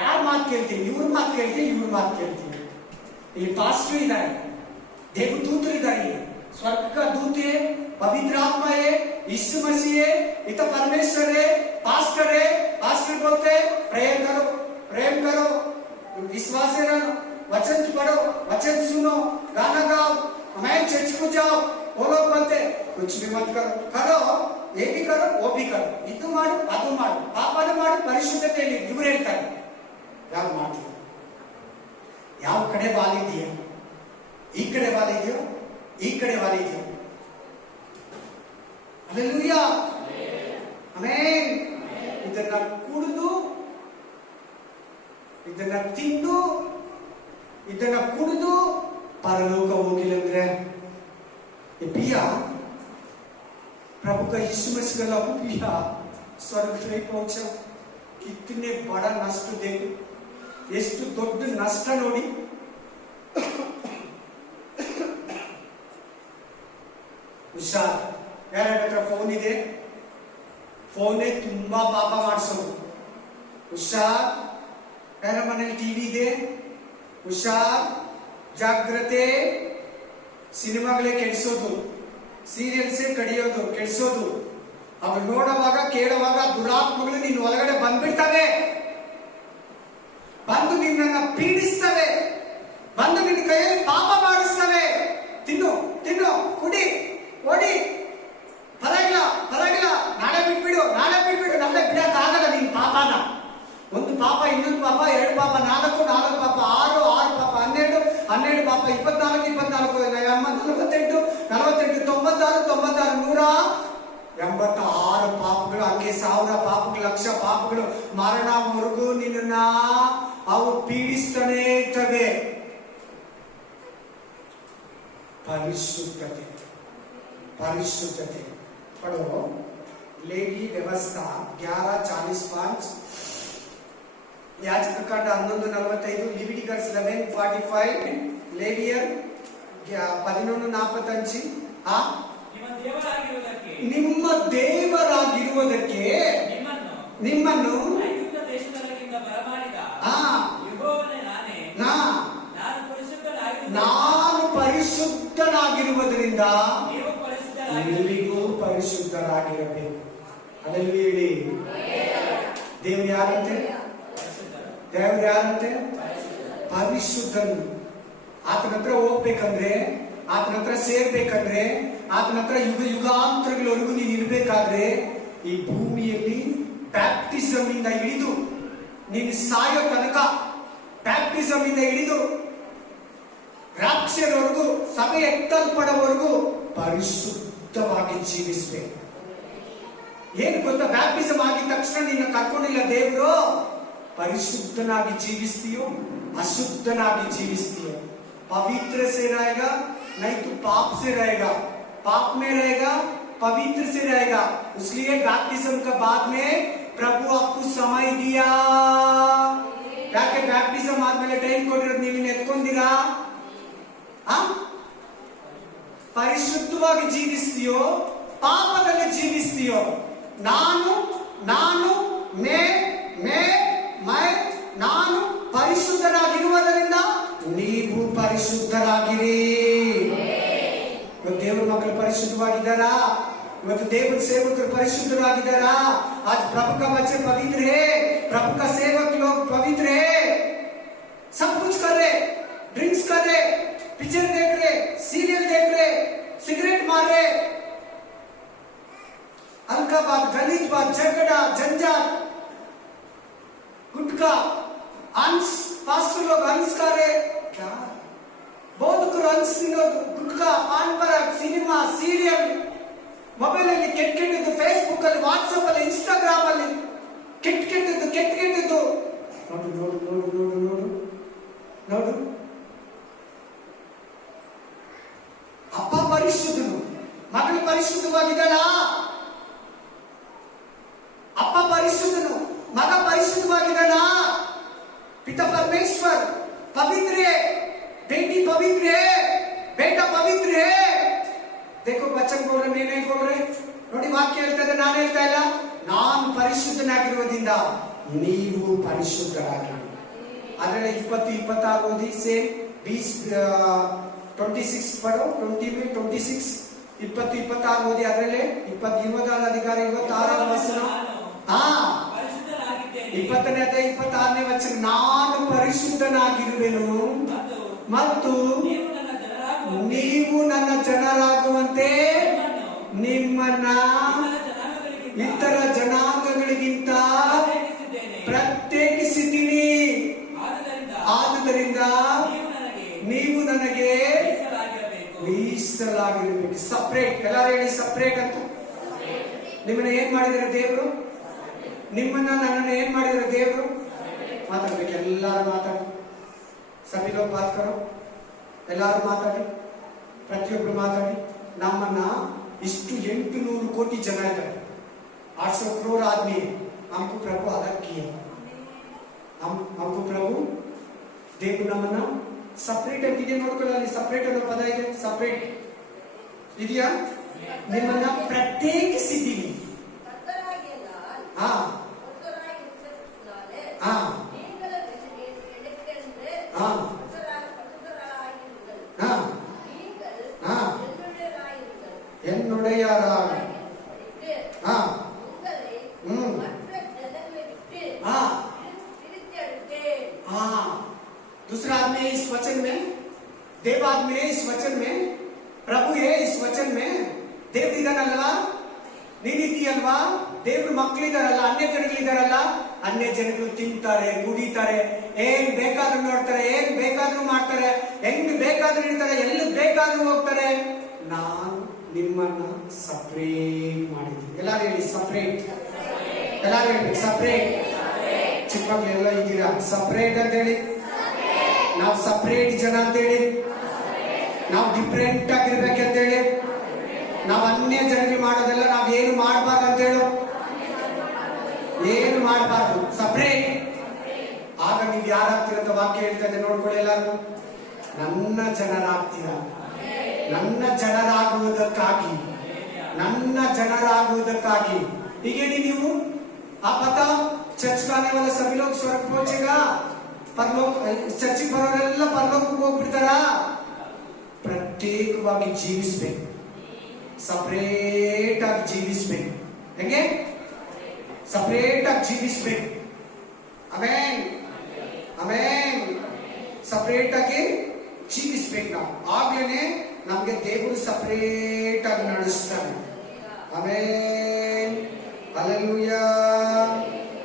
ಯಾರ ಮಾತು ಕೇಳ್ತೀವಿ? ಇವ್ರ ಮಾತು ಕೇಳ್ತೀವಿ, ಇವ್ರ ಮಾತು ಕೇಳ್ತೀವಿ. ಇಲ್ಲಿ ಪಾಸ್ಟರ್ ಇದ್ದಾರೆ, ದೇವದೂತರು ಇದ್ದಾರೆ, ಸ್ವರ್ಗ दूते, पवित्र आत्मा है, यीशु मसीह है, इतना परमेश्वर है, पास्टर है. पास्टर बोलते प्रेयर करो, प्रेम करो, विश्वास से रहो, वचन पढ़ो, वचन सुनो, गाना गाओ, हमें चर्च को जाओ. वो लोग बोलते कुछ भी मत करो, करो ये भी करो वो भी करो, ಇದು ಮಾಡು ಅದು ಮಾಡು, ಪಾಪನ ಮಾಡು, ಪರಿಶುದ್ಧತೆಯಲ್ಲಿ. ಇವ್ರು ಹೇಳ್ತಾರೆ. ಯಾವ ಮಾಡ್ತೀವಿ? ಯಾವ ಕಡೆ ವಾಲಿದೆಯೋ? ಈ ಕಡೆ ವಾಲಿದೆಯೋ, ಈ ಕಡೆ ವಾಲಿದೆಯೋ? Hallelujah, amen. ಇದನ್ನ ಕುಡಿದು, ಇದನ್ನ ತಿಂದು, ಇದನ್ನ ಕುಡಿದು ಪರಲೋಕ ಹೋಗಿಲ್ಲ ಅಂದ್ರೆ पिया प्रभु का यीशु मसीह का लहू पिया, स्वर्ग नहीं पहुंचा. कितने बड़ा नष्ट देखो, ಎಷ್ಟು ದೊಡ್ಡ ನಷ್ಟ ನೋಡಿ. ಹುಷಾರ್, ಯಾರ್ಯಾರ ಹತ್ರ ಫೋನ್ ಇದೆ? ಫೋನೇ ತುಂಬಾ ಪಾಪ ಮಾಡಿಸೋದು. ಹುಷಾರ್. ಯಾರ ಮನೇಲಿ ಟಿವಿ ಇದೆ? ಹುಷಾರ್, ಜಾಗ್ರತೆ. ಸಿನಿಮಾಗಳೇ ಕೆಡಿಸೋದು, ಸೀರಿಯಲ್ಸೇ ಕಡಿಯೋದು, ಕೆಡಿಸೋದು. ಅವ್ರು ನೋಡುವಾಗ ಕೇಳುವಾಗ ದುರಾತ್ಮಗಳು ನಿನ್ನ ಒಳಗಡೆ ಬಂದ್ಬಿಡ್ತವೆ, ಬಂದು ನಿನ್ನನ್ನ ಪೀಡಿಸ್ತವೆ, ಬಂದು ನಿನ್ನ ಕೈಯಲ್ಲಿ ಪಾಪ ಮಾಡಿಸ್ತವೆ. ತಿನ್ನು ತಿನ್ನು, ಕುಡಿ, ಓಡಿ, ಪರವಾಗಿಲ್ಲ ಪರವಾಗಿಲ್ಲ, ನಾಳೆ ಬಿಟ್ಬಿಡು, ನಾಳೆ ಬಿಟ್ಬಿಡು. ನಾಳೆ ಬಿಡಕ್ಕಾಗಲ್ಲ ನಿನ್ ಪಾಪನ. ಒಂದು ಪಾಪ, ಇನ್ನೊಂದು ಪಾಪ, 2 ಪಾಪ, 4 ಪಾಪ, 6 ಪಾಪ, 12 ಪಾಪ, 24 48 96 186 ಪಾಪಗಳು, ಹಂಗೆ 1000 ಪಾಪಗಳು, 1,00,000 ಪಾಪಗಳು, ಮರಣವರೆಗೂ ನಿನ್ನ ಅವು ಪೀಡಿಸ್ತಾನೆ ಇರ್ತವೆ. ಪರಿಶುದ್ಧತೆ, ಪರಿಶುದ್ಧತೆ पढ़ो। लेवी व्यवस्था 11:45, ಯಾಜಕಕಾಂಡ 11:45, ಲಿವಿಟಿಕಸ್ 11:45, ಲೇವಿಯರ್ 11:45. ನಿಮ್ಮ ದೇವರಾಗಿರುವುದಕ್ಕೆ ನಿಮ್ಮನ್ನು ನಾನು ಪರಿಶುದ್ಧನಾಗಿರುವುದರಿಂದ ನಿಮಗೂ ಪರಿಶುದ್ಧರಾಗಿರಬೇಕು. ಅದರಲ್ಲಿ ಹೇಳಿ, ದೇವರು ಯಾರಂತೆ? ದೇವರು ಯಾರಂತೆ? ಪರಿಶುದ್ಧನು. ಆತನ ಹತ್ರ ಹೋಗ್ಬೇಕಂದ್ರೆ, ಆತನ ಹತ್ರ ಸೇರ್ಬೇಕಂದ್ರೆ, ಆತನ ಹತ್ರ ಯುಗಾಂತರಗಳವರೆಗೂ ನೀನು ಇರ್ಬೇಕಾದ್ರೆ ಈ ಭೂಮಿಯಲ್ಲಿ ಬ್ಯಾಪ್ಟಿಸಮ್ ಇಂದ ಹಿಡಿದು ನೀನು ಸಾಯೋ ತನಕ, ಬ್ಯಾಪ್ಟಿಸಮ್ ಇಂದ ಹಿಡಿದು ರಾಕ್ಷರವರೆಗೂ, ಸಭೆ ಎತ್ತಲ್ಪಡವರೆಗೂ ಪರಿಶುದ್ಧವಾಗಿ ಜೀವಿಸಬೇಕು. ಏನು ಗೊತ್ತಾ? ಬ್ಯಾಪ್ಟಿಸಮ್ ಆಗಿದ ತಕ್ಷಣ ನಿನ್ನ ಕರ್ಕೊಂಡಿಲ್ಲ ದೇವರು. ಪರಿಶುದ್ಧನಾಗಿ ಜೀವಿಸ್ತೀಯೋ, अशुद्धनागी जीविस्ती है। पवित्र से रहेगा, नहीं तो पाप से रहेगा। पाप में रहेगा, पवित्र से रहेगा। इसलिए बैप्टिज्म का बाद में प्रभु आपको समय दिया। ಯಾಕೆ ಬ್ಯಾಪ್ಟಿಸಮ್ ಆದ್ಮೇಲೆ ಟೈಮ್ ಕೊಟ್ಟಿರೋದು? ನೀವು ಎತ್ಕೊಂದಿರಾ? ಪರಿಶುದ್ಧವಾಗಿ ಜೀವಿಸ್ತೀಯೋ, ಪಾಪದಲ್ಲಿ ಜೀವಿಸ್ತೀಯೋ? ನಾನು ನಾನು ಮೇ ಮೇ ಮೈ ನಾನು ಪರಿಶುದ್ಧರಾಗಿರುವುದರಿಂದ ನೀವು ಪರಿಶುದ್ಧರಾಗಿರಿ. ಇವತ್ತು ದೇವರ ಮಕ್ಕಳು ಪರಿಶುದ್ಧವಾಗಿದ್ದಾರಾ? ಇವತ್ತು ದೇವರ ಸೇವಕರು ಪರಿशुद्धರಾಗಿದ್ದಾರಾ? आज प्रभु का बच्चे पवित्र है, प्रभु का सेवक लोग पवित्र है। सब कुछ कर रहे, ड्रिंक्स कर रहे, पिक्चर देख रहे, सीरियल देख रहे, सिगरेट मार रहे, हल्का बात, गलीज बात, झगड़ा, झंझट, गुटखा, अंश, पास्टर लोग अंश कर रहे, क्या बोधकರು अंश ತಿನ್ನೋದು, gutka, PAN Parag, cinema, serial, mobile ಅಲ್ಲಿ ಕೆಟ್ಟದ್ದು, ಫೇಸ್ಬುಕ್ ಅಲ್ಲಿ, ವಾಟ್ಸ್ಆಪ್ ಅಲ್ಲಿ, ಇನ್ಸ್ಟಾಗ್ರಾಮ್ ಅಲ್ಲಿ ಕೆಟ್ಟದ್ದು. ನೋಡು ನೋಡು ನೋಡು ನೋಡು ನೋಡು ನೋಡು. ಅಪ್ಪ ಪರಿಶುದ್ಧನು, ಮಗಳು ಪರಿಶುದ್ಧವಾಗಿದ್ದಾಳ. ಅಪ್ಪ ಪರಿಶುದ್ಧನು, ಮಗ ಪರಿಶುದ್ಧವಾಗಿದ್ದಾಳ. पिता परमेश्वर पवित्र है, बेटी पवित्र है, बेटा पवित्र है। देखो वचन बोल रहे, नहीं बोल रहे ನೋಡಿ. ವಾಕ್ಯ ಹೇಳ್ತದೆ, ನಾನು ಹೇಳ್ತಾ ಇಲ್ಲ. ನಾನು ಪರಿಶುದ್ಧನಾಗಿರುವುದರಿಂದ ನೀವು ಪರಿಶುದ್ಧರಾಗಿರಿ. ಅದರಲ್ಲಿ 20 26 ಓದಿ. ಸೇಮ್ 26 ಪಡೋ, 20 में 26 20 26 ಓದಿ. ಅದರಲ್ಲಿ 26 ಅಧಿಕಾರ 26 ವಚನ. 20ನೇ ಅಧ್ಯಾಯ 26ನೇ ವಚನ. ನಾನು ಪರಿಶುದ್ಧನಾಗಿರುವೆನು ಮತ್ತು ನೀವು ನನ್ನ ಜನರಾಗುವಂತೆ ನಿಮ್ಮನ್ನ ಇತರ ಜನಾಂಗಗಳಿಗಿಂತ ಪ್ರತ್ಯೇಕಿಸಿದ್ದೀನಿ. ಆದುದರಿಂದ ನೀವು ನನಗೆ ಮೀಸಲಾಗಿರಬೇಕು. ಸಪ್ರೇಟ್. ಎಲ್ಲರೂ ಹೇಳಿ ಸಪ್ರೇಟ್ ಅಂತ. ನಿಮ್ಮನ್ನ ಏನ್ ಮಾಡಿದರೆ ದೇವರು? ನಿಮ್ಮನ್ನ ನನ್ನನ್ನು ಏನ್ ಮಾಡಿದರೆ ದೇವರು? ಮಾತಾಡ್ಬೇಕು. ಎಲ್ಲಾರು ಮಾತಾಡಿ. ಸಭೆ ಲೋಕ ಬಾತ್ ಕರೋ. ಎಲ್ಲಾರು ಮಾತಾಡಿ, ಪ್ರತಿಯೊಬ್ರು ಮಾತಾಡಿ. ನಮ್ಮನ್ನ ಇಷ್ಟು 800 ಕೋಟಿ ಜನ ಇದ್ದಾರೆ, 800 करोड़ आदमी है। हमको प्रभु अलग किए, हमको प्रभु ದೇವರು ನಮ್ಮನ್ನ ಸಪರೇಟ್ ಅಂತಿದೆ. ನೋಡ್ಕೊಳ್ಳಿ, ಸಪರೇಟ್ ಅನ್ನೋ ಪದ ಇದೆ. ಸಪರೇಟ್ ಇದೆಯಾ? ನಿಮ್ಮನ್ನ ಪ್ರತ್ಯೇಕಿಸಿದ್ದೀನಿ. ಹಾ ಹಾ ಹಾ ಹಾ ಹಾ என்னுடையராக हाँ हाँ हाँ दूसरा आदमी है इस वचन में, देव आदमी है इस वचन में, प्रभु है इस वचन में. ದೇವ್ರು ಇದಾನಲ್ವಾ, ನೀನಿದ್ದೀಯಲ್ವಾ, ದೇವ್ರ ಮಕ್ಕಳಿದಾರಲ್ಲ, ಅನ್ಯ ಜನಗಳಿದಾರಲ್ಲ, ಅನ್ಯ ಜನಗಳು ತಿಂತಾರೆ, ಕುಡಿತಾರೆ, ಏನ್ ಬೇಕಾದ್ರೂ ನೋಡ್ತಾರೆ, ಏನ್ ಬೇಕಾದ್ರೂ ಮಾಡ್ತಾರೆ, ಹೆಂಗ್ ಬೇಕಾದ್ರೂ ಇರ್ತಾರೆ, ಎಲ್ಲಿ ಬೇಕಾದ್ರೂ ಹೋಗ್ತಾರೆ. ನಾನು ನಿಮ್ಮನ್ನ ಸಪರೇಟ್ ಮಾಡಿದ್ದೀನಿ. ಎಲ್ಲಾರು ಹೇಳಿ ಸಪರೇಟ್. ಎಲ್ಲಾರು ಹೇಳಿ ಸಪರೇಟ್. ಚಿಕ್ಕ ಮಕ್ಳು ಎಲ್ಲ ಇದ್ದೀರಾ ಸಪರೇಟ್ ಅಂತ ಹೇಳಿ. ನಾವು ಸಪರೇಟ್ ಜನ ಅಂತ ಹೇಳಿ, ನಾವು ಡಿಫ್ರೆಂಟ್ ಆಗಿರ್ಬೇಕಂತ ಹೇಳಿ, ನಾವು ಅನ್ಯ ಜನರಿಗೆ ಮಾಡೋದೆಲ್ಲ ನಾವ್ ಏನು ಮಾಡಬಾರ್ದು ಅಂತ ಹೇಳು, ಏನು ಮಾಡಬಾರ್ದು, ಸಪರೇಟ್. ಆಗ ನೀವು ಯಾರಾಗ್ತೀರಂತ ವಾಕ್ಯ ಹೇಳ್ತದೆ ನೋಡ್ಕೊಳ್ಳಿ. ಎಲ್ಲಾರು ನನ್ನ ಜನರಾಗ್ತೀರ. ನನ್ನ ಜನರಾಗುವುದಕ್ಕಾಗಿ, ನನ್ನ ಜನರಾಗುವುದಕ್ಕಾಗಿ. ಹೀಗೇನಿ ನೀವು आप पता चर्च का आने वाले सभी लोग स्वर्ग पहुंचेगा, परलोक चर्च ಬರೋರೆಲ್ಲ ಪರಲೋಕಕ್ಕೆ ಹೋಗ್ಬಿಡ್ತಾರ. ಪ್ರತ್ಯೇಕವಾಗಿ ಜೀವಿಸಬೇಕು, ಸಪರೇಟ್ ಆಗಿ ಜೀವಿಸಬೇಕು. ಹೆಂಗೆ ಸಪರೇಟ್ ಆಗಿ ಜೀವಿಸಬೇಕು. Amen amen. ಸಪರೇಟ್ ಆಗಿ ಜೀವಿಸಬೇಕು ನಾವು. ಆಗ್ಲೇನೆ ನಮ್ಗೆ ದೇವರು ಸಪರೇಟ್ ಆಗಿ ನಡೆಸ್ತಾನೆ. Amen. Hallelujah.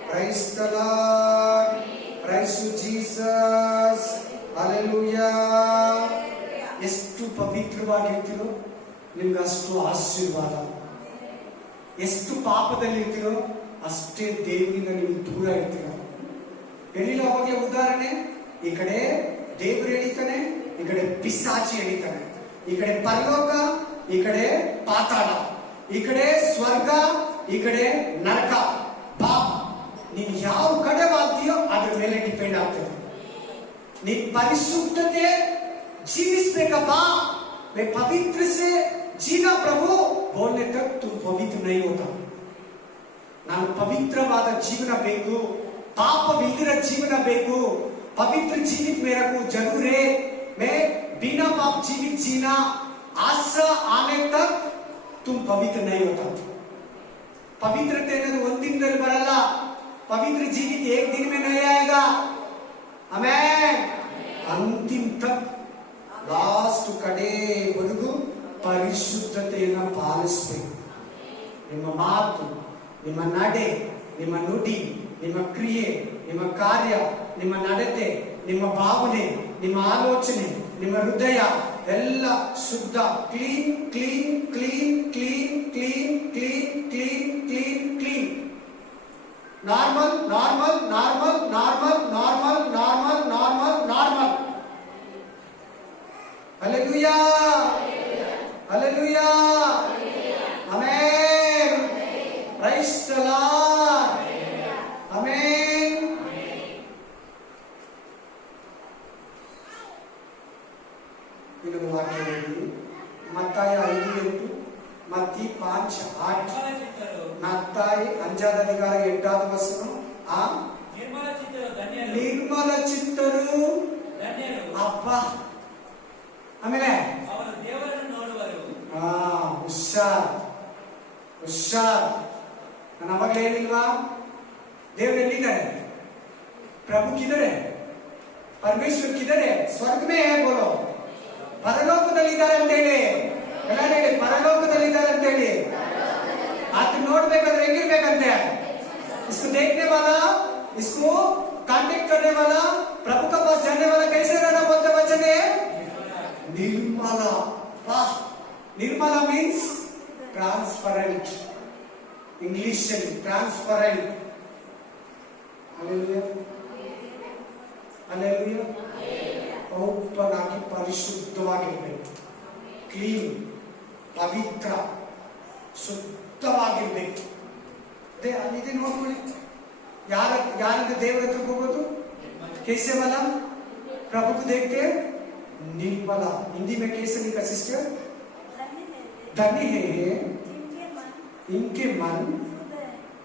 Praise the Lord. Praise you Jesus. Hallelujah. ಎಷ್ಟು ಪವಿತ್ರವಾಗಿರ್ತೀರೋ ನಿಮ್ಗೆ ಅಷ್ಟು ಆಶೀರ್ವಾದ. ಎಷ್ಟು ಪಾಪದಲ್ಲಿರ್ತೀರೋ ಅಷ್ಟೇ ದೇವರಿಂದ ನೀವು ದೂರ ಇರ್ತೀರ. ಹೇಳಿಲ್ಲ ಅವಾಗಲೇ ಉದಾಹರಣೆ, ಈ ಕಡೆ ದೇವರು ಎಳಿತಾನೆ, ಈ ಕಡೆ ಪಿಶಾಚಿ ಎಳಿತಾನೆ. ಈ ಕಡೆ ಪರಲೋಕ, ಈ ಕಡೆ ಪಾತಾಳ, ಈ ಕಡೆ ಸ್ವರ್ಗ, ಈ ಕಡೆ ನರಕ. ಪಾಪ ನೀನ್ ಯಾವ ಕಡೆ ವಾಗ್ತೀಯೋ ಅದ್ರ ಮೇಲೆ ಡಿಪೆಂಡ್ ಆಗ್ತದೆ. ನೀನ್ ಪರಿಶುದ್ಧತೆ जीविसಬೇಕಪ್ಪ. मैं पवित्र से जीना प्रभु बोलने तक तुम पवित्र नहीं होता. ನಾನು ಪವಿತ್ರವಾದ ಜೀವನ ಬೇಕು, ಪಾಪವಿಲ್ಲದ ಜೀವನ ಬೇಕು. पवित्र जीवित मेरे को जरूर है. मैं बिना पाप जीवित जीना आशा आने तक तुम पवित्र नहीं होता. पवित्रते ಅನ್ನೋದು ಒಂದು ದಿನದಲ್ಲಿ ಬರಲ್ಲ. पवित्र जीवित एक दिन में नहीं आएगा. आमेन. अंतिम तक ಲಾಸ್ಟ್ ಕಡೆವರೆಗೂ ಪರಿಶುದ್ಧತೆಯನ್ನು ಪಾಲಿಸಬೇಕು. ನಿಮ್ಮ ಮಾತು, ನಿಮ್ಮ ನಡೆ, ನಿಮ್ಮ ನುಡಿ, ನಿಮ್ಮ ಕ್ರಿಯೆ, ನಿಮ್ಮ ಕಾರ್ಯ, ನಿಮ್ಮ ನಡತೆ, ನಿಮ್ಮ ಭಾವನೆ, ನಿಮ್ಮ ಆಲೋಚನೆ, ನಿಮ್ಮ ಹೃದಯ ಎಲ್ಲ ಶುದ್ಧ. Clean clean clean clean clean clean clean clean clean. Normal normal normal normal normal normal normal normal. Hallelujah. Hallelujah. Amen. Praise the Lord. Amen. ಇನ್ನೊಂದು ವಾಕ್ಯ ಹೇಳಿ. ಮತ್ತಾಯ 5:8, ಮತ್ತಿ 5:8. ಮತ್ತಾಯ 5th ಅಧಿಕಾರ 8th ವಚನ. ಆ ನಿರ್ಮಲ ಚಿತ್ತರು ಅಪ್ಪ. ಆಮೇಲೆ ಹುಷಾರ್ ಹುಷಾರ್. ನಾನು ಅವಾಗಲೇ ಹೇಳಿಲ್ವಾ, ದೇವರು ಎಲ್ಲಿದ್ದಾರೆ? ಪ್ರಭು ಕಿದರೆ, ಪರಮೇಶ್ವರ್ ಕಿದರೆ, ಸ್ವರ್ಗ ಮೇ ಹೇ ಬೋಲೋ. ಪರಲೋಕದಲ್ಲಿದ್ದಾರೆ ಅಂತ ಹೇಳಿ. ಎಲ್ಲ ಹೇಳಿ ಪರಲೋಕದಲ್ಲಿದ್ದಾರೆ ಅಂತ ಹೇಳಿ. ಅದನ್ನ ನೋಡ್ಬೇಕಾದ್ರೆ ಹೆಂಗಿರ್ಬೇಕಂತೆ? इसको देखने वाला, इसको कांटेक्ट करने वाला, प्रभु का पास जाने वाला कैसे रहना बोलते वचन है Nirmala. Nirmala means transparent. English transparent. Hallelujah hallelujah. Open ಆಗಿ ಪರಿಶುದ್ಧವಾಗಿರ್ಬೇಕು. ಕ್ಲೀನ್, ಪವಿತ್ರ, ಶುದ್ಧವಾಗಿರ್ಬೇಕು. ಅದೇ ನೋಡ್ಕೊಳ್ಳಿ. ಯಾರಿಂದ ದೇವರ ಹತ್ರ ಹೋಗೋದು? कैसे वाला? प्रभु को देखते निर्मला. हिंदी में कैसे लिखा सिस्टर? धनी है जिनके इनके मन मन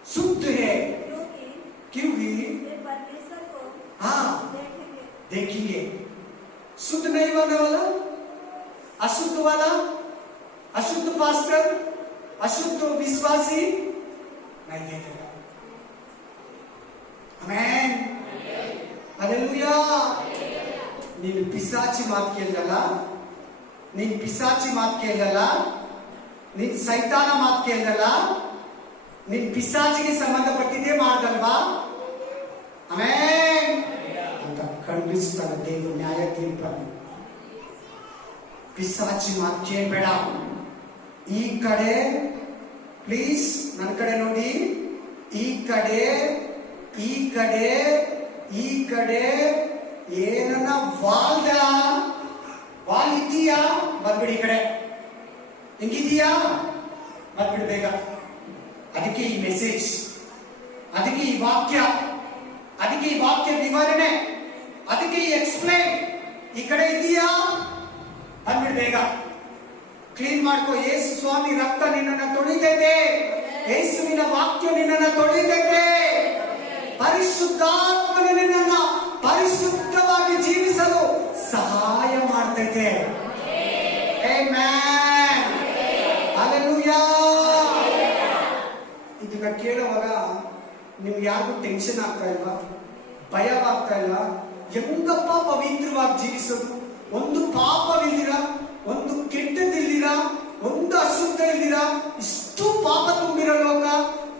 शुद्ध शुद्ध है, है, क्योंकि क्योंकि वे परमेश्वर को हाँ देखेंगे। देखिए, शुद्ध नहीं होने वाला, अशुद्ध वाला, अशुद्ध पास्टर, अशुद्ध विश्वासी नहीं देखेगा। आमेन, हालेलुया। ನೀನು ಪಿಸಾಚಿ ಮಾತು ಕೇಳಲ್ಲ, ನೀನು ಪಿಸಾಚಿ ಮಾತು ಕೇಳಲ್ಲ, ನೀನು ಸೈತಾನ ಮಾತು ಕೇಳಲ್ಲ, ನೀನು ಪಿಸಾಚಿಗೆ ಸಂಬಂಧಪಟ್ಟಿದ್ದೇ ಮಾಡ್ದಲ್ವಾ? ಆಮೇನ್ ಅಂತ ಖಂಡಿಸ್ತಾನೆ ದೇವರು ನ್ಯಾಯ ತೀರ್ಪನ್ನು. ಪಿಸಾಚಿ ಮಾತು ಕೇಳಬೇಡ. ಈ ಕಡೆ ಪ್ಲೀಸ್ ನನ್ನ ಕಡೆ ನೋಡಿ, ಈ ಕಡೆ ಈ ಕಡೆ ಈ ಕಡೆ ಏನನ್ನ ವಾಲ್ದ ವಾಲ್ ಇದೀಯಾ ಬರ್ಬಿಡಿ, ಈ ಕಡೆ ಹೆಂಗಿದೀಯಾ ಬರ್ಬಿಡಿ ಬೇಗ. ಅದಕ್ಕೆ ಈ ಮೆಸೇಜ್, ಅದಕ್ಕೆ ಈ ವಾಕ್ಯ, ಅದಕ್ಕೆ ಈ ವಾಕ್ಯ ವಿವರಣೆ, ಅದಕ್ಕೆ ಈ ಎಕ್ಸ್ಪ್ಲೈನ್. ಈ ಕಡೆ ಇದೀಯಾ ಬಂದ್ಬಿಡ್ ಬೇಗ, ಕ್ಲೀನ್ ಮಾಡ್ಕೋ. ಯೇಸು ಸ್ವಾಮಿ ರಕ್ತ ನಿನ್ನನ್ನ ತೊಳಿತೈತೆ, ಯೇಸುವಿನ ವಾಕ್ಯ ನಿನ್ನನ್ನ ತೊಳಿತೈತೆ, ಪರಿಶುದ್ಧಾತ್ಮನ ನಿನ್ನನ್ನ ಪರಿಶುದ್ಧವಾಗಿ ಜೀವಿಸಲು ಸಹಾಯ ಮಾಡ್ತೈತೆ. Amen, hallelujah. ಇದನ್ನ ಕೇಳುವಾಗ ನಿಮ್ಗೆ ಯಾರಿಗೂ ಟೆನ್ಷನ್ ಆಗ್ತಾ ಇಲ್ವಾ? ಭಯವಾಗ್ತಾ ಇಲ್ಲ? ಹೆಂಗಪ್ಪ ಪವಿತ್ರವಾಗಿ ಜೀವಿಸೋದು? ಒಂದು ಪಾಪವಿಲ್ದಿರ, ಒಂದು ಕೆಟ್ಟದಿಲ್ದಿರ, ಒಂದು ಅಶುದ್ಧ ಇಲ್ದಿರ, ಇಷ್ಟು ಪಾಪ ತುಂಬಿರೋ ಲೋಕ,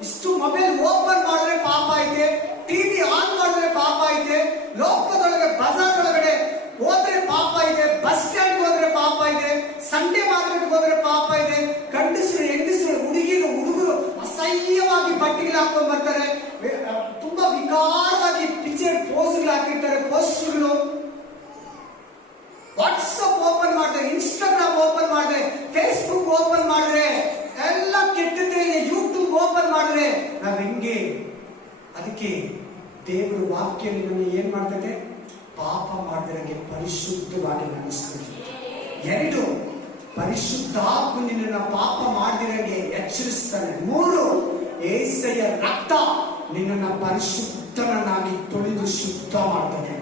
ಇಷ್ಟು ಮೊಬೈಲ್ ಓಪನ್ ಮಾಡಿದ್ರೆ ಪಾಪ ಐತೆ, ಟಿವಿ ಆನ್ ಮಾಡಿದ್ರೆ ಪಾಪ ಐತೆ, ಲೋಕದೊಳಗೆ ಬಜಾರ್ ಒಳಗಡೆ ಹೋದ್ರೆ ಪಾಪ ಇದೆ, ಬಸ್ ಸ್ಟ್ಯಾಂಡ್ ಹೋದ್ರೆ ಪಾಪ ಇದೆ, ಸಂಡೇ ಮಾರ್ಕೆಟ್ ಹೋದ್ರೆ ಪಾಪ ಇದೆ, ಗಂಡಸರು ಹೆಂಗಸರು ಹುಡುಗಿರು ಹುಡುಗರು ಅಸಹ್ಯವಾಗಿ ಬಟ್ಟೆಗಳು ಹಾಕೊಂಡ್ ಬರ್ತಾರೆ, ತುಂಬಾ ವಿಕಾರವಾಗಿ ಪಿಕ್ಚರ್ ಪೋಸ್ಗಳು ಹಾಕಿರ್ತಾರೆ, ಪೋಸ್ಟ್ಗಳು. ವಾಟ್ಸಪ್ ಓಪನ್ ಮಾಡಿದ್ರೆ, ಇನ್ಸ್ಟಾಗ್ರಾಮ್ ಓಪನ್ ಮಾಡಿದ್ರೆ, ಫೇಸ್ಬುಕ್ ಓಪನ್ ಮಾಡಿದ್ರೆ ಎಲ್ಲ ಕೆಟ್ಟದ್ದೇ, ಯೂಟ್ಯೂಬ್ ಓಪನ್ ಮಾಡಿದ್ರೆ ನಾವ್ ಹೆಂಗೆ? ಅದಕ್ಕೆ ದೇವರ ವಾಕ್ಯ ನಿಮ್ಮನ್ನು ಏನ್ ಮಾಡ್ತದೆ? ಪಾಪ ಮಾಡಿದ್ರೆ ಪರಿಶುದ್ಧವಾಗಿ ನಡೆಸ್ತದೆ. ಎರಡು, ಪರಿಶುದ್ಧಾತ್ಮ ನಿನ್ನನ್ನು ಪಾಪ ಮಾಡಿದಂಗೆ ಎಚ್ಚರಿಸ್ತಾನೆ. ಮೂರು, ಏಸಯ್ಯ ರಕ್ತ ನಿನ್ನನ್ನು ಪರಿಶುದ್ಧನನ್ನಾಗಿ ತೊಳೆದು ಶುದ್ಧ ಮಾಡ್ತಾನೆ.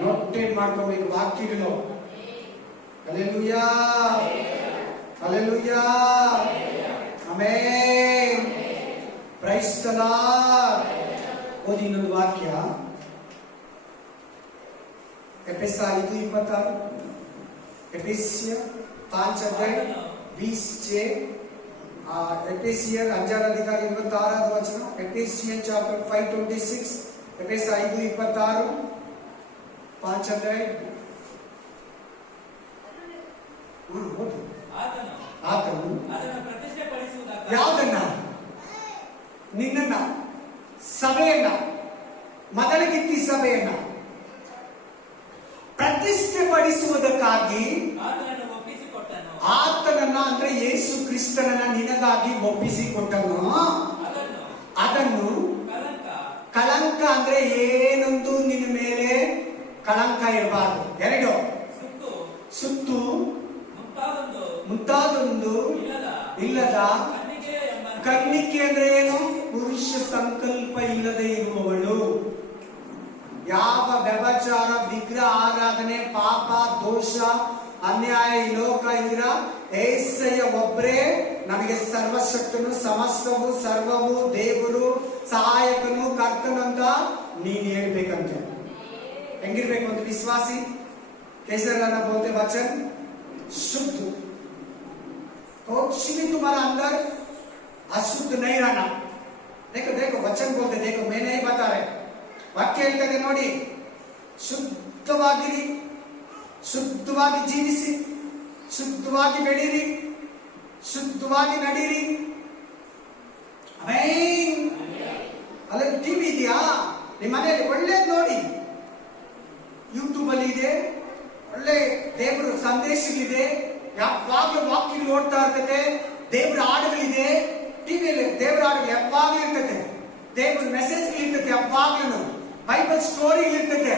ನೋಟೇಟ್ ಮಾಡ್ಕೋಬೇಕು ವಾಕ್ಯಗಳು. Hallelujah, hallelujah, amen, praise the Lord. ಓದಿ ಇನ್ನೊಂದು ವಾಕ್ಯ, ಎಫೆಸ 5:26, ಎಫೆಸಿಯ 5:20, ಎಫೆಸಿಯರ್ 5:26, ಎಫೆಸಿಯನ್ ಚಾಪ್ಟರ್ 5:26, ಎಫೆಸ 5:26, 5 ಆತನು ಯಾವುದನ್ನ? ನಿನ್ನನ್ನ, ಸಭೆಯನ್ನ, ಮೊದಲಿಗಿತ್ತಿ ಸಭೆಯನ್ನ ಪ್ರತಿಷ್ಠೆಪಡಿಸುವುದಕ್ಕಾಗಿ ಆತನನ್ನ, ಅಂದ್ರೆ ಯೇಸು ಕ್ರಿಸ್ತನನ್ನ ನಿನಗಾಗಿ ಒಪ್ಪಿಸಿಕೊಟ್ಟನು. ಅದನ್ನು ಕಳಂಕ ಅಂದ್ರೆ ಏನೊಂದು ನಿನ್ನ ಮೇಲೆ ಕಳಂಕ ಇರಬಾರದು. ಎರಡು, ಸುತ್ತು ಮುಂತಾದೊಂದು ಇಲ್ಲದ ಕನ್ನಿಕೆ ಅಂದ್ರೆ ಏನು? ಪುರುಷ ಸಂಕಲ್ಪ ಇಲ್ಲದೆ ಇರುವವಳು. ಯಾವ ವ್ಯಭಚಾರ, ವಿಗ್ರಹ ಆರಾಧನೆ, ಪಾಪ, ದೋಷ, ಅನ್ಯಾಯ ಈ ಲೋಕ ಇದ್ರ ಏಸಯ್ಯ ಒಬ್ಬರೇ ನಮಗೆ ಸರ್ವಶಕ್ತನು, ಸಮಸ್ತವು, ಸರ್ವವು, ದೇವರು, ಸಹಾಯಕನು, ಕರ್ತನು ಅಂತ ನೀನ್ ಹೇಳ್ಬೇಕಂತೆ. ಹೆಂಗಿರ್ಬೇಕು ಒಂದು ವಿಶ್ವಾಸಿ? केसर बोलते वचन शुद्ध, कुछ भी तुम्हारा अंदर अशुद्ध नहीं रहना. देखो देखो वचन बोलते, देखो मैं नहीं बता रहे, वाक्य ಹೇಳ್ತದೆ ನೋಡಿ, ಶುದ್ಧವಾಗಿರಿ, ಶುದ್ಧವಾಗಿ ಜೀವಿಸಿ, ಶುದ್ಧವಾಗಿ ಬೆಳೀರಿ, ಶುದ್ಧವಾಗಿ ನಡೀರಿ. ಆಮೆನ್. ಅಲ್ಲಿ ಟಿವಿ ಇದೆಯಾ ನಿಮ್ಮ ಮನೆಯಲ್ಲಿ? ಒಳ್ಳೇದು ನೋಡಿ, ಯೂಟ್ಯೂಬ್ ಅಲ್ಲಿ ಇದೆ, ಒಳ್ಳೆ ದೇವರ ಸಂದೇಶಗಳಿದೆ, ಯಾವಾಗಲೂ ವಾಕ್ಯ ನೋಡ್ತಾ ಇರ್ತದೆ, ದೇವರ ಹಾಡುಗಳಿದೆ, ಟಿವಿಯಲ್ಲಿ ದೇವರ ಹಾಡುಗಳು ಯಾವಾಗಲೂ ಇರ್ತದೆ, ದೇವರ ಮೆಸೇಜ್ಗಳಿರ್ತದೆ ಯಾವಾಗಲೂ, ಬೈಬಲ್ ಸ್ಟೋರಿಗಳಿರ್ತದೆ,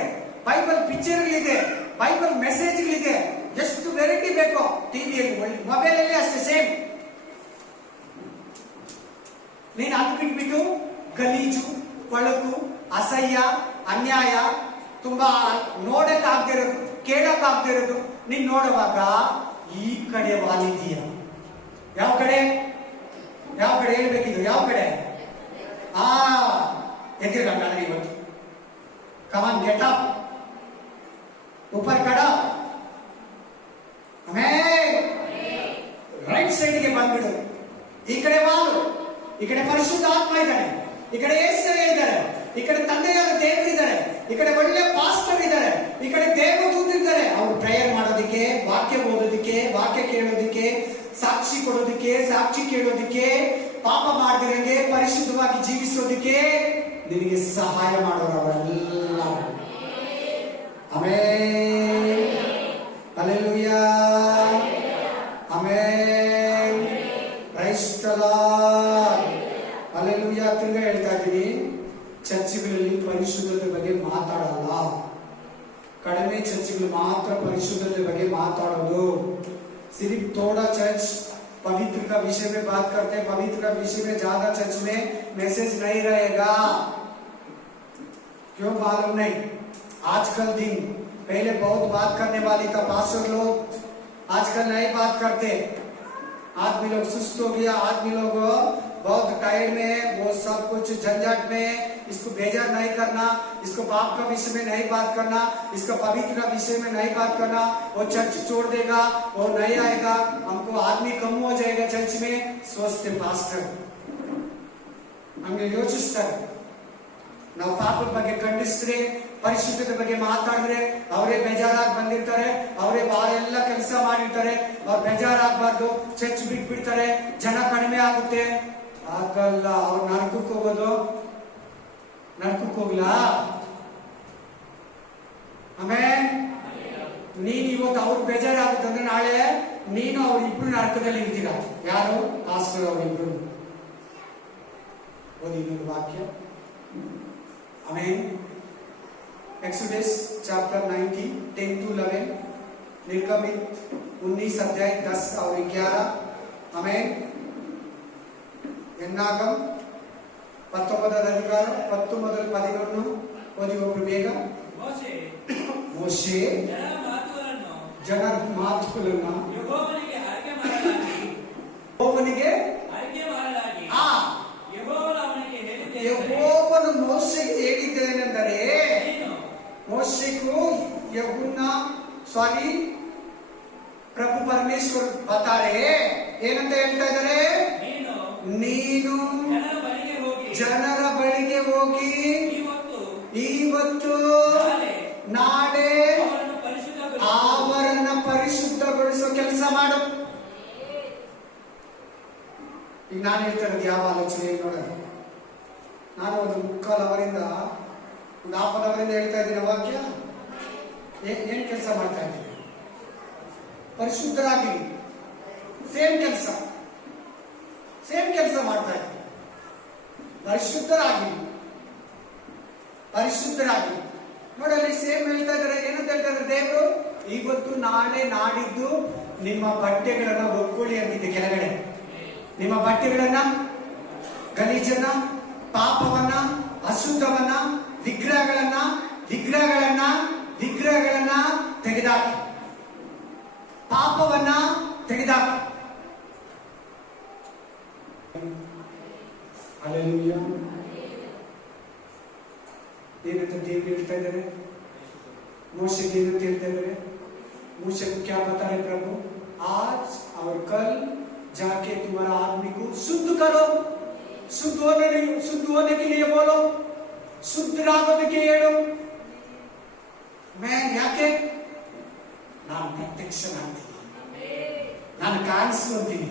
ಬೈಬಲ್ ಪಿಕ್ಚರ್ಗಳಿದೆ, ಬೈಬಲ್ ಮೆಸೇಜ್ಗಳಿದೆ. ಎಷ್ಟು ವೆರೈಟಿ ಬೇಕೋ ಟಿವಿಯಲ್ಲಿ, ಮೊಬೈಲ್ ಅಲ್ಲಿ ಅಷ್ಟೇ ಸೇಮ್. ನೀನು ಅದು ಬಿಟ್ಬಿಟ್ಟು ಗಲೀಜು, ಕೊಳಕು, ಅಸಹ್ಯ, ಅನ್ಯಾಯ, ತುಂಬಾ ನೋಡಕ್ಕಾಗದೇ ಇರೋದು, ಕೇಳಕ್ಕಾಗದೇ ಇರೋದು ನೀನ್ ನೋಡುವಾಗ ಈ ಕಡೆ ವಾಲಿದೀಯ. ಯಾವ ಕಡೆ? ಯಾವ ಕಡೆ ಹೇಳ್ಬೇಕಿದ್ದು? ಯಾವ ಕಡೆ? ಎದ್ದಿರಲ್ಲ ಇವತ್ತು. ಕಮಾನ್, ಗೆಟ್ ಅಪ್, ऊपर खड़ा, ರೈಟ್ ಸೈಡ್ಗೆ ಬಂದ್ಬಿಡು. ಈ ಕಡೆ ವಾಲು, ಈ ಕಡೆ ಪರಿಶುದ್ಧ ಆತ್ಮ ಇದ್ದಾರೆ, ಈ ಕಡೆ ಯೇಸು ಇದ್ದಾರೆ, ಈ ಕಡೆ ತಂದೆಯಾದ ದೇವರಿದ್ದಾರೆ, ಈ ಕಡೆ ಒಳ್ಳೆ ಪಾಸ್ಟರ್ ಇದ್ದಾರೆ, ಈ ಕಡೆ ದೇವದೂತರಿದ್ದಾರೆ. ಅವ್ರು ಪ್ರೇಯರ್ ಮಾಡೋದಕ್ಕೆ, ವಾಕ್ಯ ಓದೋದಕ್ಕೆ, ವಾಕ್ಯ ಕೇಳೋದಕ್ಕೆ, ಸಾಕ್ಷಿ ಕೊಡೋದಕ್ಕೆ, ಸಾಕ್ಷಿ ಕೇಳೋದಕ್ಕೆ, ಪಾಪ ಮಾಡದಿರಂಗೆ ಪರಿಶುದ್ಧವಾಗಿ ಜೀವಿಸೋದಕ್ಕೆ ನಿನಗೆ ಸಹಾಯ ಮಾಡೋರವರೆಲ್ಲ. Amen, hallelujah, amen, praise the lord, hallelujah. ತಿರ್ಗಾ ಹೇಳ್ತಾ ಇದ್ದೀನಿ, ಚರ್ಚ್ಗಳಲ್ಲಿ ಪರಿಶುದ್ಧತೆ ಬಗ್ಗೆ ಮಾತಾಡಲ್ಲ. ಕಡಿಮೆ ಚರ್ಚ್ಗಳು ಮಾತ್ರ ಪರಿಶುದ್ಧತೆ ಬಗ್ಗೆ ಮಾತಾಡೋದು. सिर्फ थोड़ा चर्च पवित्र का विषय में बात करते हैं, पवित्र का विषय में ज्यादा चर्च में मैसेज नहीं रहेगा. क्यों मालूम नहीं? आजकल दिन पहले बहुत बात करने वाली था पास्टर लोग, आजकल नहीं बात करते. आदमी लोग सुस्त हो गया, आदमी लोग बहुत टायर्ड में, वो सब कुछ झंझट में. इसको बेजार नहीं करना, इसको पाप का विषय में नहीं बात करना, इसका पवित्र का विषय में नहीं बात करना. वो चर्च छोड़ देगा, वो नहीं आएगा, हमको आदमी कम हो जाएगा चर्च में. सोचते पास्टर हमें ಯೋಚಿಸ್ತಾರೆ. ನಾವು ಪಾಪದ ಬಗ್ಗೆ ಖಂಡಿಸಿದ್ರೆ, ಪರಿಶುದ್ಧತೆ ಬಗ್ಗೆ ಮಾತಾಡಿದ್ರೆ ಅವರೇ ಬೇಜಾರಾಗಿ ಬಂದಿರ್ತಾರೆ, ಅವರೇ ಬಾಳೆಲ್ಲ ಕೆಲಸ ಮಾಡಿರ್ತಾರೆ. ಅವ್ರು ಬೇಜಾರಾಗಬಾರ್ದು, ಚರ್ಚ್ ಬಿಟ್ಬಿಡ್ತಾರೆ, ಜನ ಕಡಿಮೆ ಆಗುತ್ತೆ. ಆಗಲ್ಲ, ಅವ್ರು ನರಕಕ್ಕೆ ಹೋಗೋದು. ನರಕಕ್ಕೆ ಹೋಗ್ಲಾ? ಆಮೇಲೆ ನೀನು ಇವತ್ತು ಅವ್ರಿಗೆ ಬೇಜಾರಾಗುತ್ತಂದ್ರೆ ನಾಳೆ ನೀನು ಅವ್ರಿಬ್ರು ನರಕದಲ್ಲಿ ಇರ್ತೀರಾ. ಯಾರು? ಪಾಸ್ಟರ್ ಅವರಿಬ್ರು. ಓದಿ ಇನ್ನೊಂದು ವಾಕ್ಯ. ಆಮೇಲೆ एक्सोडस चैप्टर 19 10 to 11, निर्गमित 19 अध्याय 10 और 11. हमें ಎನ್ನಾಗಂ 19వ అధికారం 10 ಮೊದಲು 11 ಓದಿ ಒಬ್ಬರು ಬೇಗ. ಮೋಶೆ ಜನರ ಮಾತುಗಳನ್ನು ಯೆಹೋವನಿಗೆ ಅರಿಕೆ ಮಾಡಲಾಗಿ ಯೆಹೋವನು ಮೋಶೆಗೆ ಹೇಳಿದ್ದೇನೆಂದರೆ, ಮೋಶೆಗೂ ಯೆಹೂನ ಪ್ರಭು ಪರಮೇಶ್ವರ್ ಬತಾರೆ ಏನಂತ ಹೇಳ್ತಾ ಇದ್ದಾರೆ? ನೀನು ಜನರ ಬಳಿಗೆ ಹೋಗಿ ಇವತ್ತು ನಾಳೆ ಅವರನ್ನ ಪರಿಶುದ್ಧಗೊಳಿಸೋ ಕೆಲಸ ಮಾಡು. ಈಗ ನಾನು ಹೇಳ್ತಾ ಇರೋದು ಯಾವ ಆಲೋಚನೆ ನೋಡೋಣ. ನಾನು ಒಂದು 3/4 ಅವರಿಂದ ಒಂದು 1/2 ಅವರಿಂದ ಹೇಳ್ತಾ ಇದ್ದೀನಿ ವಾಕ್ಯ. ಏನ್ ಕೆಲಸ ಮಾಡ್ತಾ ಇದ್ದೀನಿ? ಪರಿಶುದ್ಧರಾಗಿ ಸೇಮ್ ಕೆಲಸ ಮಾಡ್ತಾ ಇದ್ದೀನಿ. ಪರಿಶುದ್ಧರಾಗಿ ನೋಡಲ್ಲಿ ಸೇಮ್ ಹೇಳ್ತಾ ಇದ್ದಾರೆ. ಏನಂತ ಹೇಳ್ತಾ ಇದ್ದಾರೆ ದೇವರು? ಇವತ್ತು ನಾಳೆ ನಾಡಿದ್ದು ನಿಮ್ಮ ಬಟ್ಟೆಗಳನ್ನ ಒಕ್ಕೊಳ್ಳಿ ಅಂತಿದ್ದೆ ಕೆಳಗಡೆ. ನಿಮ್ಮ ಬಟ್ಟೆಗಳನ್ನ, ಗಲೀಜನ್ನ, ಪಾಪವನ್ನ, ಅಶುದ್ಧವನ್ನ, ವಿಗ್ರಹಗಳನ್ನ ತೆಗೆದಾಕಿ, ಪಾಪವನ್ನ ತೆಗೆದಾಕಿ. हालेलुया. ಏನಂತ ದೇವರು ಹೇಳ್ತಾ ಇದ್ದಾರೆ? ಮೋಶೆಗೆ ಏನಂತ ಹೇಳ್ತಾ ಇದ್ದಾರೆ? मूसे को क्या बता रहे प्रभु? आज और कल जाके तुम्हारा आदमी को शुद्ध करो. शुद्ध होने के लिए बोलो, ಶುದ್ಧರಾಗೋದಕ್ಕೆ ಹೇಳು. ಯಾಕೆ? ನಾನು ಪ್ರತ್ಯಕ್ಷನಾಗ್ತೀನಿ, ನಾನು ಕಾಣಿಸ್ಕೊಂತೀನಿ.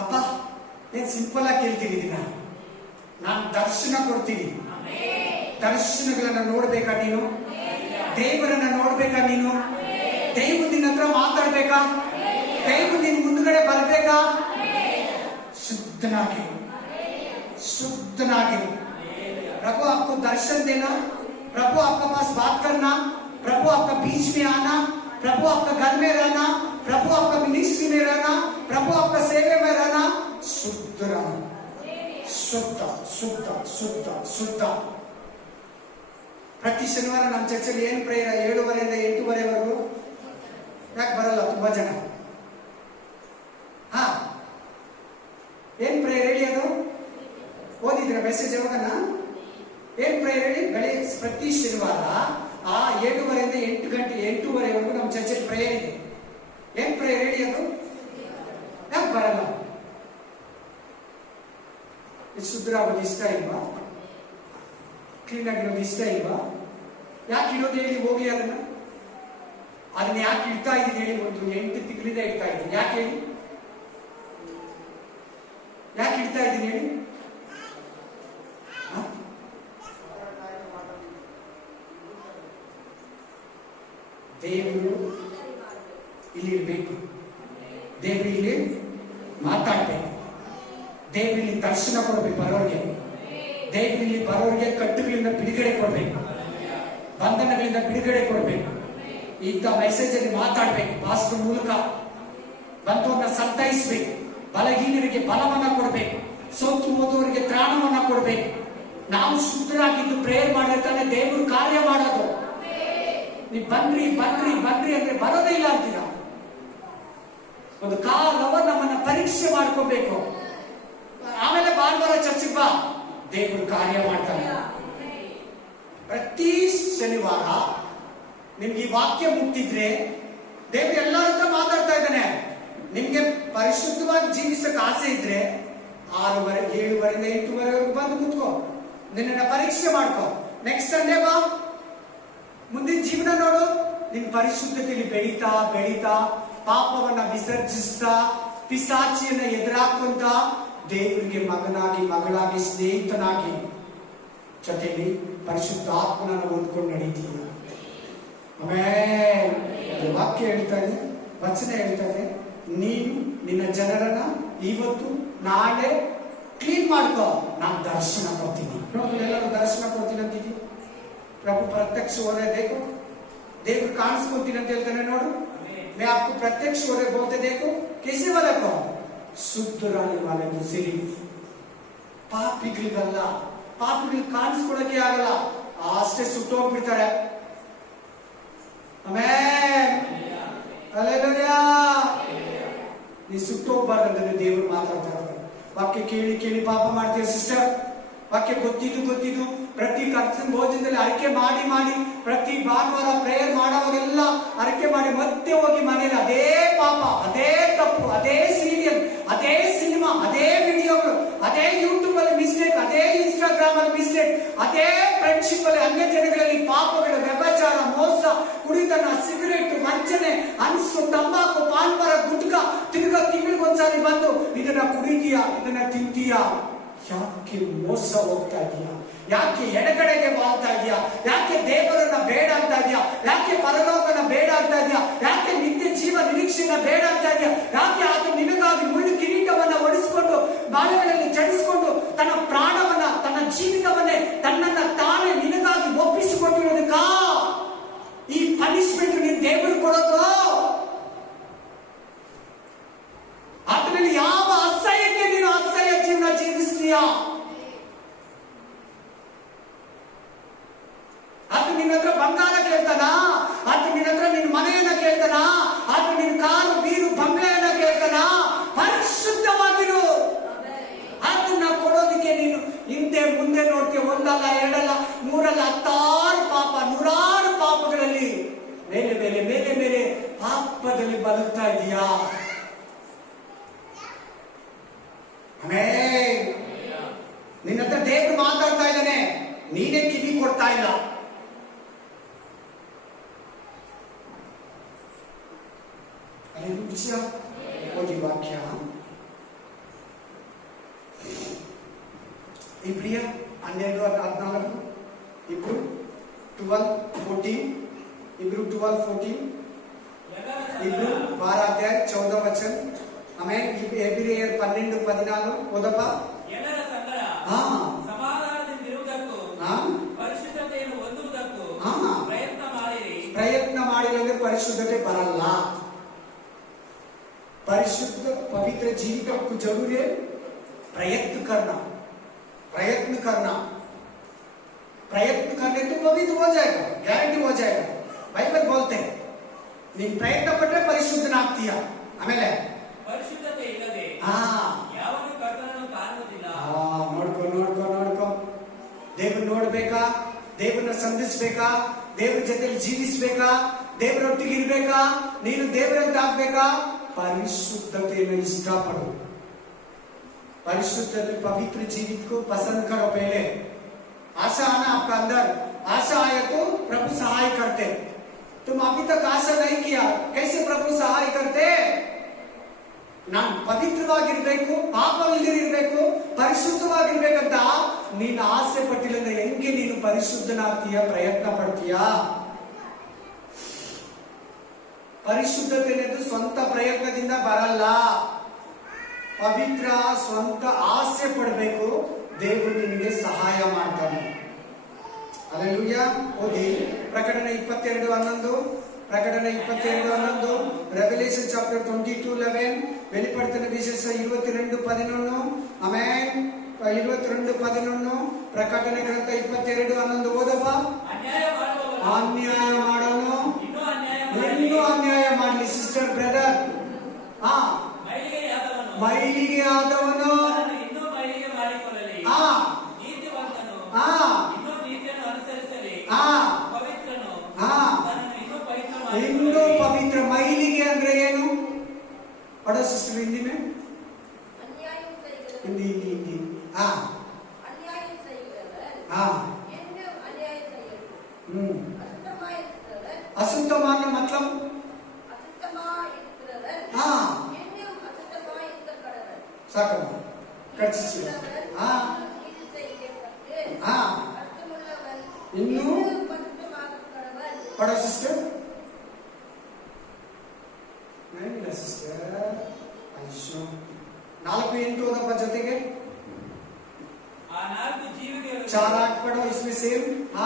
ಅಪ್ಪ ಏನ್ ಸಿಂಪಲ್ ಆಗಿ ಕೇಳ್ತೀನಿ ದಿನ. ನಾನು ದರ್ಶನ ಕೊಡ್ತೀನಿ. ದರ್ಶನಗಳನ್ನ ನೋಡ್ಬೇಕಾ ನೀನು? ದೇವರನ್ನ ನೋಡ್ಬೇಕಾ ನೀನು? ದೇವ ನಿನ್ನ ಹತ್ರ ಮಾತಾಡ್ಬೇಕಾ? ದೇವ ನಿನ್ ಮುಂದ್ಗಡೆ ಬರ್ಬೇಕಾ? ಶುದ್ಧನಾಗಿರು. प्रभु आपको दर्शन देना, प्रभु आपके पास बात करना, प्रभु आपका बीच में आना, प्रभु आपका घर में रहना, प्रभु आपका मिनिस्ट्री में रहना, प्रभु आपका सेवे में रहना. शुद्ध रहना, ಶುದ್ಧ ಶುದ್ಧ ಶುದ್ಧ ಶುದ್ಧ. ಪ್ರತಿ ಶನಿವಾರ ನಮ್ಮ ಚರ್ಚಲ್ಲಿ ಏನು ಪ್ರೇಯರ್ 7:30 8:30ವರೆಗೂ ಯಾಕೆ ಬರಲ್ಲ ತುಂಬಾ ಜನ? ಹಾ, ಏನ್ ಪ್ರೇಯರ್ ಹೇಳಿ? ಅದು ಓದಿದ್ರೆ ಮೆಸೇಜ್ ಯಾವಾಗನ? ಏನ್ ಪ್ರೇಯರ್ ಹೇಳಿ? ಪ್ರತಿ ಶನಿವಾರ 7:30 8 ಗಂಟೆ 8:30ವರೆಗೂ ನಮ್ಮ ಚರ್ಚಲ್ಲಿ ಪ್ರೇಯರ್ ಇದೆ. ಏನ್ ಪ್ರೇಯರ್ ಹೇಳಿ? ಅದು ಯಾಕೆ ಬರಲ್ಲ? ಶುದ್ಧರಾಗೋದು ಇಷ್ಟ ಇಲ್ವಾ? ಕ್ಲೀನ್ ಆಗಿರೋದು ಇಷ್ಟ ಇಲ್ವಾ? ಯಾಕೆ ಇಡೋದು ಹೇಳಿ? ಹೋಗ್ಲಿ ಅದನ್ನ ಯಾಕೆ ಇಡ್ತಾ ಇದ್ದೀನಿ ಹೇಳಿ? ಒಂದು 8 ತಿಂಗಳಿಂದ ಇಡ್ತಾ ಇದ್ದೀನಿ. ಯಾಕೆ ಹೇಳಿ? ಯಾಕೆ ಇಡ್ತಾ ಇದ್ದೀನಿ ಹೇಳಿ? ದೇವರು ಇಲ್ಲಿ ಇರಬೇಕು, ದೇವರು ಇಲ್ಲಿ ಮಾತಾಡ್ಬೇಕು, ದೇವರು ಇಲ್ಲಿ ದರ್ಶನ ಕೊಡಬೇಕು ಬರೋರಿಗೆ, ದೇವರು ಇಲ್ಲಿ ಬರೋರಿಗೆ ಕಟ್ಟುಗಳಿಂದ ಬಿಡುಗಡೆ ಕೊಡಬೇಕು, ಬಂಧನಗಳಿಂದ ಬಿಡುಗಡೆ ಕೊಡಬೇಕು. ಇಂಥ ಮೆಸೇಜ್ ಅಲ್ಲಿ ಮಾತಾಡ್ಬೇಕು, ಪಾಸ್ಟರ್ ಮೂಲಕ ಬಂದವನ್ನ ಸಂತೈಸಬೇಕು, ಬಲಹೀನರಿಗೆ ಬಲವನ್ನ ಕೊಡಬೇಕು, ಸೋತು ಹೋದವರಿಗೆ ತ್ರಾಣವನ್ನ ಕೊಡಬೇಕು. ನಾವು ಶುದ್ಧರಾಗಿದ್ದು ಪ್ರೇಯರ್ ಮಾಡಿರ್ತಾನೆ ದೇವರು ಕಾರ್ಯ ಮಾಡೋದು. ನೀವು ಬನ್ರಿ ಬನ್ರಿ ಬನ್ರಿ ಅಂದ್ರೆ ಬರೋದೇ ಇಲ್ಲ ಅಂತೀರ. ಒಂದು ಕಾಲವ ನಮ್ಮನ್ನ ಪರೀಕ್ಷೆ ಮಾಡ್ಕೋಬೇಕು, ಆಮೇಲೆ ಭಾನುವಾರ ಚರ್ಚಿಗೆ ಬಾ, ದೇವರು ಕಾರ್ಯ ಮಾಡ್ತಾನೆ. ಪ್ರತಿ ಶನಿವಾರ ನಿಮ್ಗೆ ಈ ವಾಕ್ಯ ಮುಟ್ಟಿದ್ರೆ ದೇವರು ಎಲ್ಲರ ಹತ್ರ ಮಾತಾಡ್ತಾ ಇದ್ದಾನೆ. ನಿಮ್ಗೆ ಪರಿಶುದ್ಧವಾಗಿ ಜೀವಿಸಕ್ಕೆ ಆಸೆ ಇದ್ರೆ 6:30 7:30 8:30ವರೆಗೂ ಬಂದು ಕೂತ್ಕೋ, ನಿನ್ನ ಪರೀಕ್ಷೆ ಮಾಡ್ಕೋ. ನೆಕ್ಸ್ಟ್ ಸಂಡೇ ಬಾ, ಮುಂದಿನ ಜೀವನ ನೋಡು. ನಿನ್ ಪರಿಶುದ್ಧತೆಯಲ್ಲಿ ಬೆಳೀತಾ ಬೆಳೀತಾ ಪಾಪವನ್ನ ವಿಸರ್ಜಿಸ್ತಾ ಪಿಸಾಚಿಯನ್ನ ಎದುರಾಕೊಂತ ದೇವರಿಗೆ ಮಗನಾಗಿ ಮಗಳಾಗಿ ಸ್ನೇಹಿತನಾಗಿ ಜೊತೆಲಿ ಪರಿಶುದ್ಧ ಆತ್ಮನನ್ನು ಹೊಂದ್ಕೊಂಡು ನಡೀತೀವಿ. ಆಮೇಲೆ ವಾಕ್ಯ ಹೇಳ್ತಾನೆ, ವಚನ ಹೇಳ್ತಾನೆ, ನೀನು ನಿನ್ನ ಜನರನ್ನ ಇವತ್ತು ನಾಳೆ ಕ್ಲೀನ್ ಮಾಡ್ಕೋ, ನಾನು ದರ್ಶನ ಕೊಡ್ತೀನಿ. ಎಲ್ಲರೂ ದರ್ಶನ ಕೊಡ್ತೀನಿ ಅಂತಿದ್ದೀವಿ. प्रभु प्रत्यक्ष हो रहे, देखो देव काಣಿಸ್ಕೊಂತೀನಿ ಅಂತ ಹೇಳ್ತಾನೆ ನೋಡು. मैं आपको प्रत्यक्ष हो रहे बोलते देखो, कैसे वाले को शुद्ध रहने वाले तो सिर्फ ಪಾಪಿಗಳಿಗಲ್ಲ, ಪಾಪಿಗಳು ಕಾಣಿಸ್ಕೊಳ್ಳಕ್ಕೆ ಆಗಲ್ಲ, ಅಷ್ಟೇ ಸುಟ್ಟೋಗ್ಬಿಡ್ತಾರೆ. Amen, hallelujah. ನೀ ಸುಟ್ಟೋಗ್ಬಾರ್ದು ದೇವರು ಮಾತಾಡ್ತಾರೆ. ವಾಕ್ಯ ಕೇಳಿ ಕೇಳಿ ಪಾಪ ಮಾಡ್ತೀಯ ಸಿಸ್ಟರ್. ವಾಕ್ಯ ಗೊತ್ತಿದ್ದು ಪ್ರತಿ ಕರ್ತನ ಭೋಜನದಲ್ಲಿ ಅರಿಕೆ ಮಾಡಿ ಮಾಡಿ ಪ್ರತಿ ಭಾನುವಾರ ಪ್ರೇಯರ್ ಮಾಡೋವಾಗೆಲ್ಲ ಅರಿಕೆ ಮಾಡಿ ಮತ್ತೆ ಹೋಗಿ ಮನೇಲಿ ಅದೇ ಪಾಪ, ಅದೇ ತಪ್ಪು, ಅದೇ ಸೀರಿಯಲ್, ಅದೇ ಸಿನಿಮಾ, ಅದೇ ವಿಡಿಯೋಗಳು, ಅದೇ ಯೂಟ್ಯೂಬ್ ಅಲ್ಲಿ ಮಿಸ್ಟೇಕ್, ಅದೇ ಇನ್ಸ್ಟಾಗ್ರಾಮ್ ಅಲ್ಲಿ ಮಿಸ್ಟೇಕ್, ಅದೇ ಫ್ರೆಂಡ್ಶಿಪ್ ಅಲ್ಲಿ ಅನ್ಯ ಜನಗಳಲ್ಲಿ ಪಾಪಗಳು, ವ್ಯಭಿಚಾರ, ಮೋಸ, ಕುಡಿತನ, ಸಿಗರೇಟ್, ವಂಚನೆ, ಅನ್ಸು, ತಂಬಾಕು, ಪಾನ್ಪರ, ಗುಟ್ಕ, ತಿಂಗಳಿಗೊಂದ್ಸಾರಿ ಬಂದು ಇದನ್ನ ಕುಡಿತೀಯಾ, ಇದನ್ನ ತಿಂತೀಯಾ? ಯಾಕೆ ಮೋಸ ಹೋಗ್ತಾ ಇದೀಯಾ? ಯಾಕೆ ಎಡಗಡೆಗೆ ಬಾಳ್ತಾ ಇದೆಯಾ? ಯಾಕೆ ದೇವರನ್ನ ಬೇಡ ಅಂತ ಇದೆಯಾ? ಯಾಕೆ ಪರಲೋಕನ ಬೇಡ ಅಂತ ಇದೆಯಾ? ಯಾಕೆ ನಿತ್ಯ ಜೀವ ನಿರೀಕ್ಷೆನ ಬೇಡ ಅಂತ ಇದೆಯಾ? ಯಾಕೆ ಆತ ನಿನಗಾಗಿ ಮುಳ್ಳು ಕಿರೀಟವನ್ನ ಒಡಿಸಿಕೊಂಡು ಬಾಳೆಗಳಲ್ಲಿ ಚಡಿಸಿಕೊಂಡು ತನ್ನ ಪ್ರಾಣವನ್ನ, ತನ್ನ ಜೀವಿತವನ್ನೇ, ತನ್ನನ್ನ ತಾನೇ ನಿನಗಾಗಿ ಒಪ್ಪಿಸಿಕೊಟ್ಟಿರೋದಕ್ಕ ಈ ಪನಿಷ್ಮೆಂಟ್ ನೀನು ದೇವರು ಕೊಡೋದು? ಆತನಲ್ಲಿ ಯಾವ ಅಸಹ್ಯಕ್ಕೆ ನೀನು ಅಸಹ್ಯ ಜೀವನ ಜೀವಿಸ್ತೀಯಾ? ಆತ ನಿನ್ನ ಹತ್ರ ಬಂಗಾರ ಕೇಳ್ತಾನ? ಆತ ನಿನ್ನ ಹತ್ರ ನಿನ್ನ ಮನೆಯನ್ನ ಕೇಳ್ತಾನ? ಆತ ನಿನ್ನ ಕಾರು ಬೀರು ಬಂಗಲೆಯನ್ನ ಕೇಳ್ತಾನ? ಪರಿಶುದ್ಧವಾಗಿರು. ಅದನ್ನ ಕೊಡೋದಕ್ಕೆ ನೀನು ಹಿಂದೆ ಮುಂದೆ ನೋಡ್ತೀಯ. ಒಂದಲ್ಲ, ಎರಡಲ್ಲ, ಮೂರಲ್ಲ, 10 ಪಾಪ, 100 ಪಾಪಗಳಲ್ಲಿ ಮೇಲೆ ಮೇಲೆ ಮೇಲೆ ಮೇಲೆ ಪಾಪದಲ್ಲಿ ಬದುಕ್ತಾ ಇದೀಯಾ? ನಿನ್ನ ಹತ್ರ ದೇವರು ಮಾತಾಡ್ತಾ ಇದ್ದಾನೆ, ನೀನೇ ಕಿವಿ ಕೊಡ್ತಾ ಇಲ್ಲ. ಓದಿ ವಾಕ್ಯ. ಇಬ್ರಿಯ 12:14, ಇಬ್ರು 12:14, ಇಬ್ರು 12:14, ಇಬ್ರು 12:14. ಆಮೇಲೆ ಎಬ್ರಿಯರ್ 12:14 ಓದಪ್ಪ. ಎಲ್ಲರ ಸಂಗಡ ಸಮಾಧಾನದಿಂದಿರುವುದಕ್ಕೂ ಪರಿಶುದ್ಧತೆಯನ್ನು ಹೊಂದುವುದಕ್ಕೂ ಪ್ರಯತ್ನ ಮಾಡಿದ್ರೆ ಪರಿಶುದ್ಧತೆ ಬರಲ್ಲ. ಪರಿशुद्ध पवित्र जीवित को जरूर है, प्रयत्न करना, प्रयत्न करना तो पवित्र हो जाएगा, ग्यारंटी हो जाएगा. बाइबल बोलते हैं ನೀನ್ ಪ್ರಯತ್ನ ಪಟ್ಟರೆ ಪರಿಶುದ್ಧನಾಗ್ತೀಯ. ಆಮೇಲೆ ಪರಿಶುದ್ಧತೆ ಇಲ್ಲದೆ ಹಾ ಯಾವನು ಕರ್ತನನ್ನು ಕಾಣುವುದಿಲ್ಲ. ನೋಡ್ಕೊ ದೇವ್ರ ನೋಡ್ಬೇಕಾ, ದೇವ್ರನ್ನ ಸಂಧಿಸ್ಬೇಕಾ, ದೇವ್ರ ಜೊತೆಲಿ ಜೀವಿಸ್ಬೇಕಾ, ದೇವ್ರೊಟ್ಟಿಗೆ ಇರ್ಬೇಕಾ, ನೀನು ದೇವರಂತ ಆಗ್ಬೇಕಾ, ಪರಿಶುದ್ಧತೆಯನ್ನು ಇಷ್ಟಪಡು. परिशुद्ध पवित्र जीवित को पसंद करो. पहले आशा आना आपका अंदर, आशा आए तो प्रभु सहाय करते. तुम अभी तक आशा नहीं किया, कैसे प्रभु सहाय करते? ನಾನು ಪವಿತ್ರವಾಗಿರ್ಬೇಕು, ಪಾಪವಿಲ್ಲದಿರಬೇಕು, ಪರಿಶುದ್ಧವಾಗಿರ್ಬೇಕಂತ ನೀನು ಆಸೆ ಪಟ್ಟಿಲ್ಲ ಅಂದ್ರೆ ಹೆಂಗೆ ನೀನು ಪರಿಶುದ್ಧನಾಗ್ತೀಯ? ಪ್ರಯತ್ನ ಪಡ್ತೀಯ? ಪರಿಶುದ್ಧತೆ ಅನ್ನೋದು ಸ್ವಂತ ಪ್ರಯತ್ನದಿಂದ ಬರಲ್ಲ. ಪವಿತ್ರ ಸ್ವಂತ ಆಸೆ ಪಡಬೇಕು, ದೇವರು ನಿನಗೆ ಸಹಾಯ ಮಾಡ್ತಾನೆ. ಹಲ್ಲೆಲೂಯಾ. ಓದಿ ಪ್ರಕಟಣೆ 22:11, ಪ್ರಕಟಣೆ 22:11, ರೆವಲ್ಯೂಷನ್ ಚಾಪ್ಟರ್ 22:11, வெளிப்படுத்தின விசேஷம் 22:11, ಆಮೆನ್. 22:11, ಪ್ರಕಟಣೆ ಗ್ರಂಥ 22:11 ಓದಪ್ಪ. ಅನ್ಯಾಯ ಮಾಡೋನು ಇನ್ನೂ ಅನ್ಯಾಯ ಮಾಡಲಿ. ಸಿಸ್ಟರ್ ಬ್ರದರ್, ಮೈಲಿಗೆ ಆದವನು ಇನ್ನೂ ಮೈಲಿಗೆ ಮಾಡಿಕೊಳ್ಳಲಿ, ನೀತಿವಂತನು ಇನ್ನೂ ನೀತಿಯನ್ನು ಅನುಸರಿಸಲಿ, ಪವಿತ್ರನು ಇನ್ನೂ ಪವಿತ್ರ. ಮೈಲಿಗೆ ಅಂದ್ರೆ ಏನು? ಪಡೋ ಸಿಸ್ಟರ್ ಹಿಂದಿ ಮೇ ಹಿಂದಿ अशुद्ध मानना मतलब ಇನ್ನು ಪಡೋ ಸಿಸ್ಟರ್ ಇಲ್ಲ ಸಿಸ್ಟರ್. ಅಯ್ಯೋ 4:8 ಓದಪ್ಪ ಜೊತೆಗೆ. ಆ 4 ಜೀವಿಗಳು 4:8 ಪಡೋ इसमें सेम. ಆ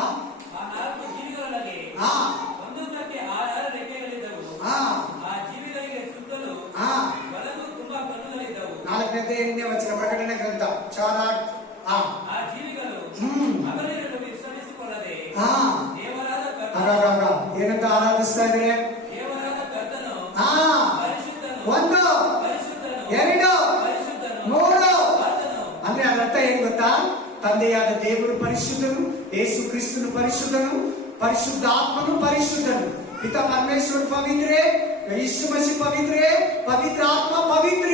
4 ಜೀವಿಗಳೊಳಗೆ ಒಂದೊಂದಕ್ಕೆ 6 ರೆಕ್ಕೆಗಳಿದ್ದವು. ಆ ಜೀವಿಗಳಿಗೆ ಸುತ್ತಲೂ ಬಲಗೂ ತುಂಬಾ ಕಣ್ಣುಗಳಿದ್ದವು. 4ನೇ ವಚನ ಪ್ರಕಟಣೆ ಗ್ರಂಥ 4:8. ಆ ಜೀವಿಗಳು ಹಗಲಿರುಳು ವಿಶ್ರಮಿಸಿಕೊಳ್ಳದೆ ದೇವರಾದ ಏನಂತ ಆರಾಧಿಸ್ತಾ ಇದ್ದಾರೆ? ದೇವರಾದ ಕರ್ತನು ಪರಿಶುದ್ಧನು, 1 2 3 ಅಂದ್ರೆ ಅದರ್ಥ ಏನ್ ಗೊತ್ತಾ? ತಂದೆಯಾದ ದೇವರು ಪರಿಶುದ್ಧನು, ಯೇಸು ಕ್ರಿಸ್ತನು ಪರಿಶುದ್ಧನು, ಪರಿಶುದ್ಧಾತ್ಮನು ಪರಿಶುದ್ಧನು, ಪಿತ ಪರಮೇಶ್ವರ ಪವಿತ್ರ, ಯೇಸು ಮसीह ಪವಿತ್ರ, ಪವಿತ್ರ ಆತ್ಮ ಪವಿತ್ರ.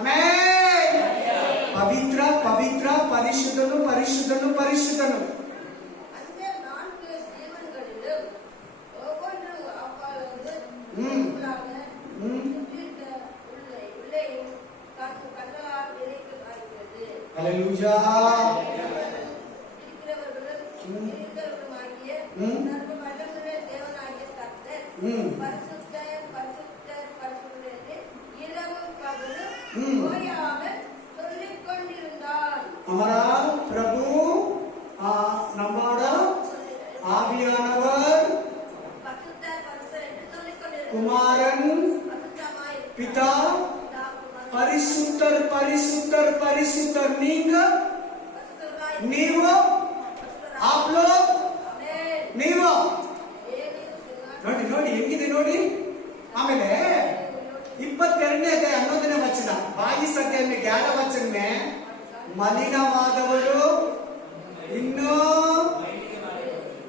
ಆಮೆನ್. ಪವಿತ್ರ ಪವಿತ್ರ, ಪರಿಶುದ್ಧನು ಪರಿಶುದ್ಧನು ಪರಿಶುದ್ಧನು. Hallelujah. हमारा प्रभु நம்மோட ஆவியானவர் குமாரன் பிதா ಪರಿಶುದ್ಧರ್ ಪರಿಶುದ್ಧರ್ ಪರಿಶುದ್ಧರ್. ನೀವು आप लोग ನೀವು ನೋಡಿ ನೋಡಿ ಹೆಂಗಿದೆ ನೋಡಿ. ಆಮೇಲೆ 22ನೇ ಅಧ್ಯಾಯ 11ನೇ ವಚನ, 22 अध्याय में 11 वचन में ಮಲಿನವಾದವರು ಇನ್ನೂ